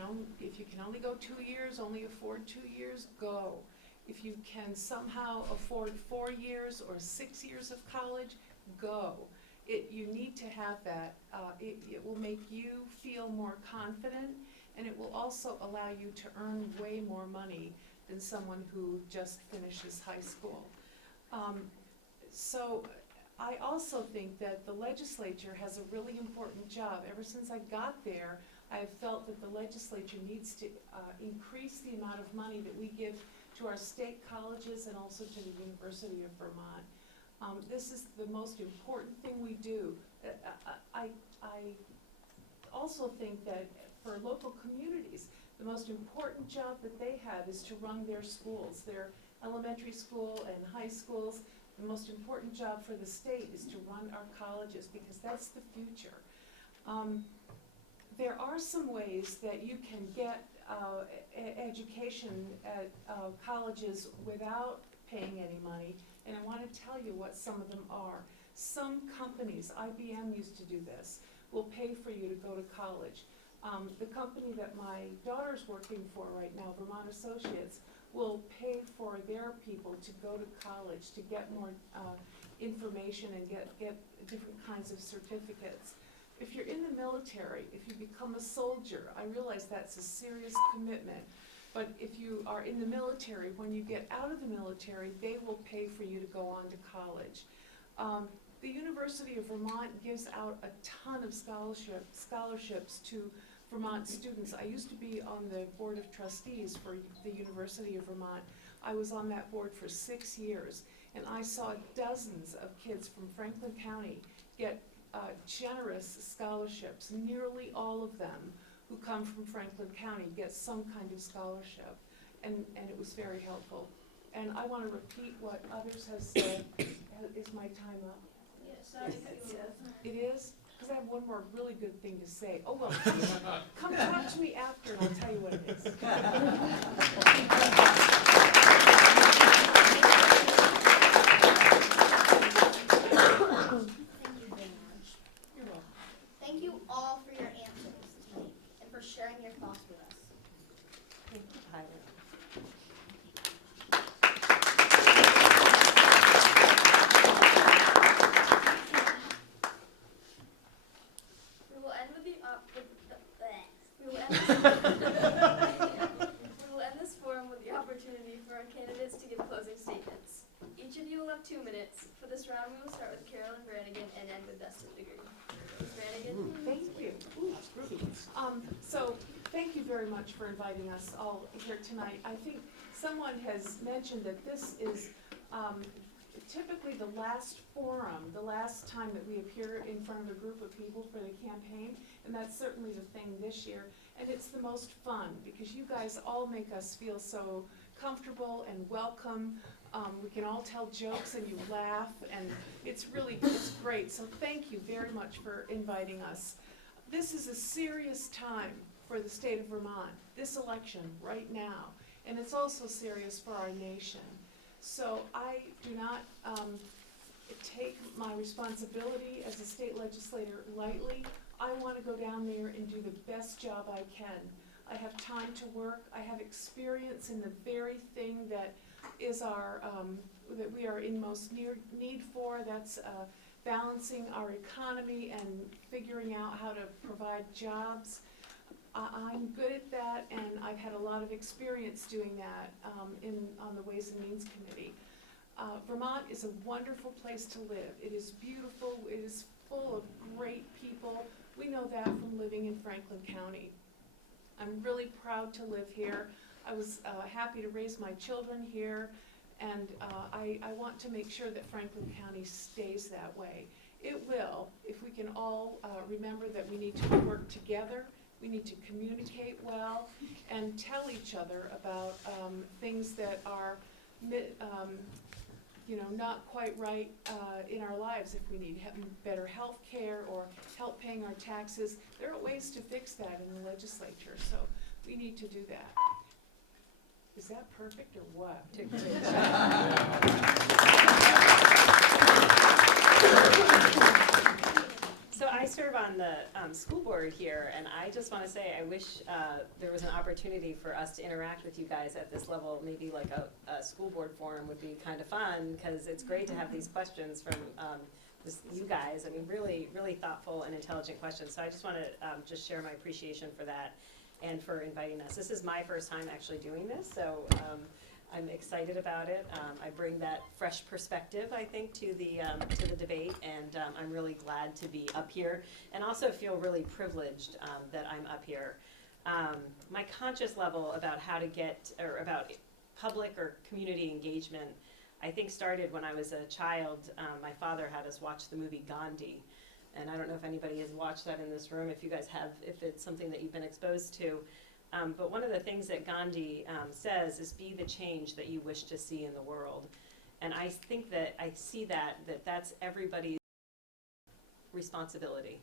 only go 2 years, only afford 2 years, go. If you can somehow afford 4 years or 6 years of college, go. You need to have that. It will make you feel more confident, and it will also allow you to earn way more money than someone who just finishes high school. So I also think that the legislature has a really important job. Ever since I got there, I have felt that the legislature needs to increase the amount of money that we give to our state colleges and also to the University of Vermont. This is the most important thing we do. I also think that for local communities, the most important job that they have is to run their schools, their elementary school and high schools. The most important job for the state is to run our colleges, because that's the future. There are some ways that you can get education at colleges without paying any money, and I want to tell you what some of them are. Some companies, IBM used to do this, will pay for you to go to college. The company that my daughter's working for right now, Vermont Associates, will pay for their people to go to college to get more information and get different kinds of certificates. If you're in the military, if you become a soldier, I realize that's a serious commitment, but if you are in the military, when you get out of the military, they will pay for you to go on to college. The University of Vermont gives out a ton of scholarships to Vermont students. I used to be on the board of trustees for the University of Vermont. I was on that board for 6 years, and I saw dozens of kids from Franklin County get generous scholarships. Nearly all of them who come from Franklin County get some kind of scholarship, and it was very helpful. And I want to repeat what others have said. Is my time up? Yes. It is? Because I have one more really good thing to say. Oh, well, come talk to me after and I'll tell you what it is. Thank you very much. You're welcome. Thank you all for your answers tonight and for sharing your thoughts with us. Thank you, Tyler. We will end this forum with the opportunity for our candidates to give closing statements. Each of you will have 2 minutes. For this round, we will start with Carolyn Branagan and end with Dustin Degree. Ms. Branagan? Thank you. So thank you very much for inviting us all here tonight. I think someone has mentioned that this is typically the last forum, the last time that we appear in front of a group of people for the campaign, and that's certainly the thing this year. And it's the most fun because you guys all make us feel so comfortable and welcome. We can all tell jokes and you laugh, and it's great. So thank you very much for inviting us. This is a serious time for the state of Vermont, this election right now, and it's also serious for our nation. So I do not take my responsibility as a state legislator lightly. I want to go down there and do the best job I can. I have time to work. I have experience in the very thing that is that we are in most need for. That's balancing our economy and figuring out how to provide jobs. I'm good at that, and I've had a lot of experience doing that on the Ways and Means Committee. Vermont is a wonderful place to live. It is beautiful. It is full of great people. We know that from living in Franklin County. I'm really proud to live here. I was happy to raise my children here, and I want to make sure that Franklin County stays that way. It will, if we can all remember that we need to work together, we need to communicate well, and tell each other about things that are not quite right in our lives. If we need better health care or help paying our taxes, there are ways to fix that in the legislature, so we need to do that. Is that perfect or what? So I serve on the school board here, and I just want to say I wish there was an opportunity for us to interact with you guys at this level. Maybe like a school board forum would be kind of fun, because it's great to have these questions from you guys. I mean, really, really thoughtful and intelligent questions. So I just want to just share my appreciation for that and for inviting us. This is my first time actually doing this, so I'm excited about it. I bring that fresh perspective, I think, to the debate, and I'm really glad to be up here, and also feel really privileged that I'm up here. My conscious level about how to get, or about public or community engagement, I think started when I was a child. My father had us watch the movie Gandhi, and I don't know if anybody has watched that in this room, if you guys have, if it's something that you've been exposed to. But one of the things that Gandhi says is, be the change that you wish to see in the world. And I think that I see that's everybody's responsibility.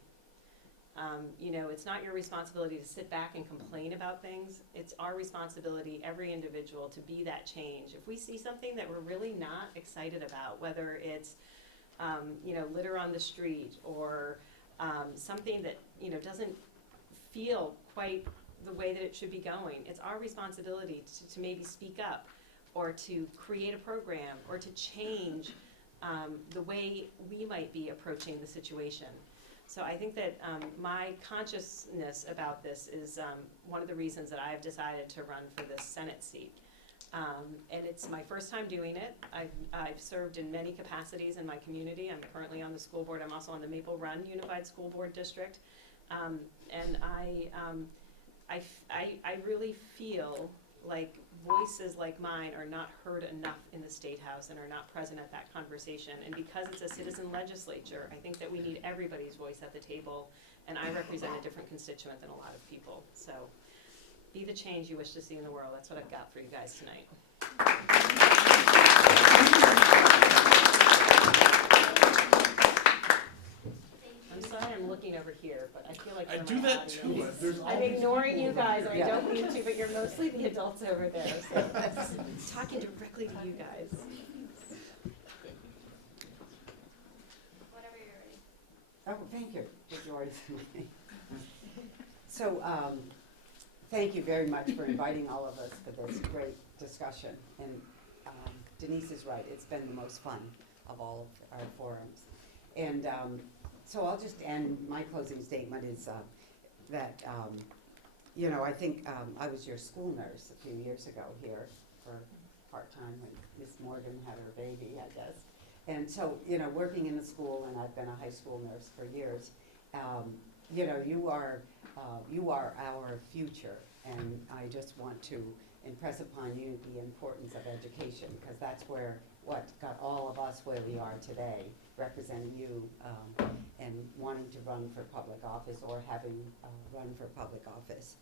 It's not your responsibility to sit back and complain about things. It's our responsibility, every individual, to be that change. If we see something that we're really not excited about, whether it's litter on the street, or something that doesn't feel quite the way that it should be going, it's our responsibility to maybe speak up, or to create a program, or to change the way we might be approaching the situation. So I think that my consciousness about this is one of the reasons that I've decided to run for this Senate seat. And it's my first time doing it. I've served in many capacities in my community. I'm currently on the school board. I'm also on the Maple Run Unified School Board District. And I really feel like voices like mine are not heard enough in the State House and are not present at that conversation. And because it's a citizen legislature, I think that we need everybody's voice at the table, and I represent a different constituent than a lot of people. So be the change you wish to see in the world. That's what I've got for you guys tonight. I'm sorry I'm looking over here, but I feel like I do that too. I'm ignoring you guys, and I don't mean to, but you're mostly the adults over there, so I'm talking directly to you guys. Whenever you're ready. Oh, thank you. Did you already say my name? So, thank you very much for inviting all of us for this great discussion. And Denise is right, it's been the most fun of all of our forums. And so I'll just end, my closing statement is that, I think I was your school nurse a few years ago here for part-time when Miss Morgan had her baby, I guess. And so, working in the school, and I've been a high school nurse for years, you are our future, and I just want to impress upon you the importance of education, because that's what got all of us where we are today, representing you and wanting to run for public office, or having run for public office.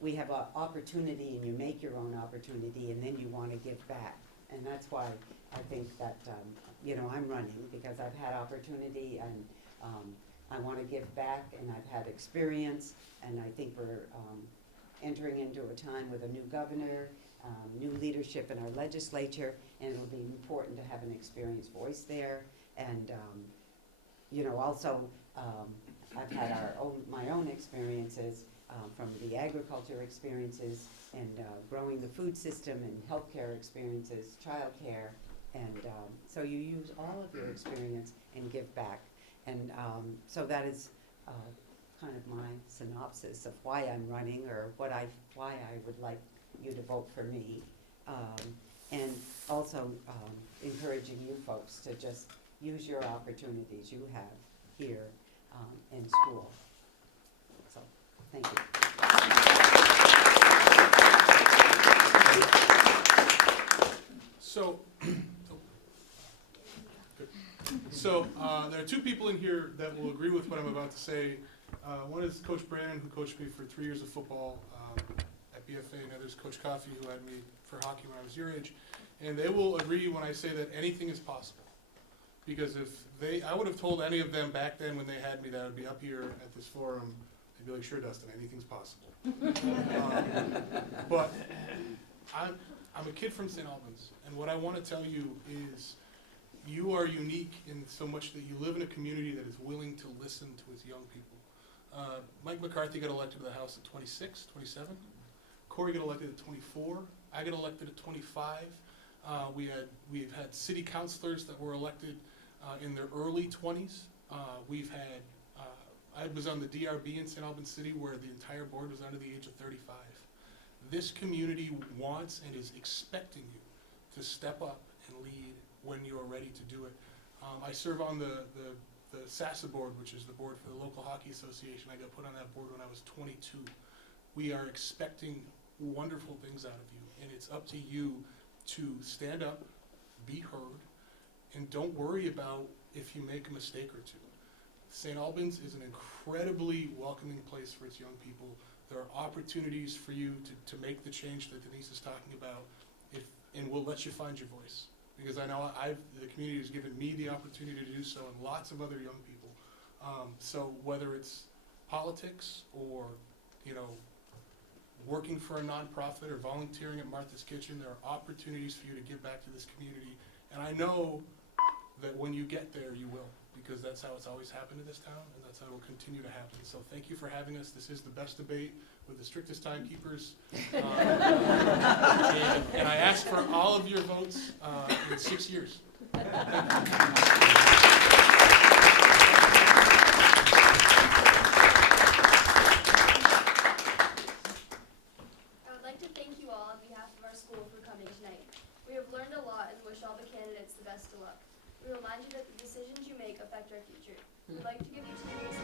We have an opportunity, and you make your own opportunity, and then you want to give back. And that's why I think that, I'm running, because I've had opportunity, and I want to give back, and I've had experience, and I think we're entering into a time with a new governor, new leadership in our legislature, and it'll be important to have an experienced voice there. And also I've had my own experiences from the agriculture experiences, and growing the food system, and healthcare experiences, childcare, and so you use all of your experience and give back. And so that is kind of my synopsis of why I'm running or why I would like you to vote for me. And also encouraging you folks to just use your opportunities you have here in school. So, thank you. So there are two people in here that will agree with what I'm about to say. One is Coach Branagan, who coached me for 3 years of football at BFA, and the other is Coach Coffey, who had me for hockey when I was your age. And they will agree when I say that anything is possible. Because I would have told any of them back then when they had me that I would be up here at this forum, they'd be like, sure, Dustin, anything's possible. But I'm a kid from St. Albans, and what I want to tell you is you are unique in so much that you live in a community that is willing to listen to its young people. Mike McCarthy got elected to the House at 26, 27. Corey got elected at 24. I got elected at 25. We've had city councilors that were elected in their early 20s. I was on the DRB in St. Albans City where the entire board was under the age of 35. This community wants and is expecting you to step up and lead when you are ready to do it. I serve on the SASA board, which is the board for the local hockey association. I got put on that board when I was 22. We are expecting wonderful things out of you, and it's up to you to stand up, be heard, and don't worry about if you make a mistake or two. St. Albans is an incredibly welcoming place for its young people. There are opportunities for you to make the change that Denise is talking about, and we'll let you find your voice. Because I know the community has given me the opportunity to do so, and lots of other young people. So whether it's politics or, working for a nonprofit or volunteering at Martha's Kitchen, there are opportunities for you to give back to this community. And I know that when you get there, you will, because that's how it's always happened in this town, and that's how it will continue to happen. So thank you for having us. This is the best debate with the strictest timekeepers. And I ask for all of your votes in 6 years. We have learned a lot and wish all the candidates the best of luck. We remind you that the decisions you make affect our future. We'd like to give you 2 years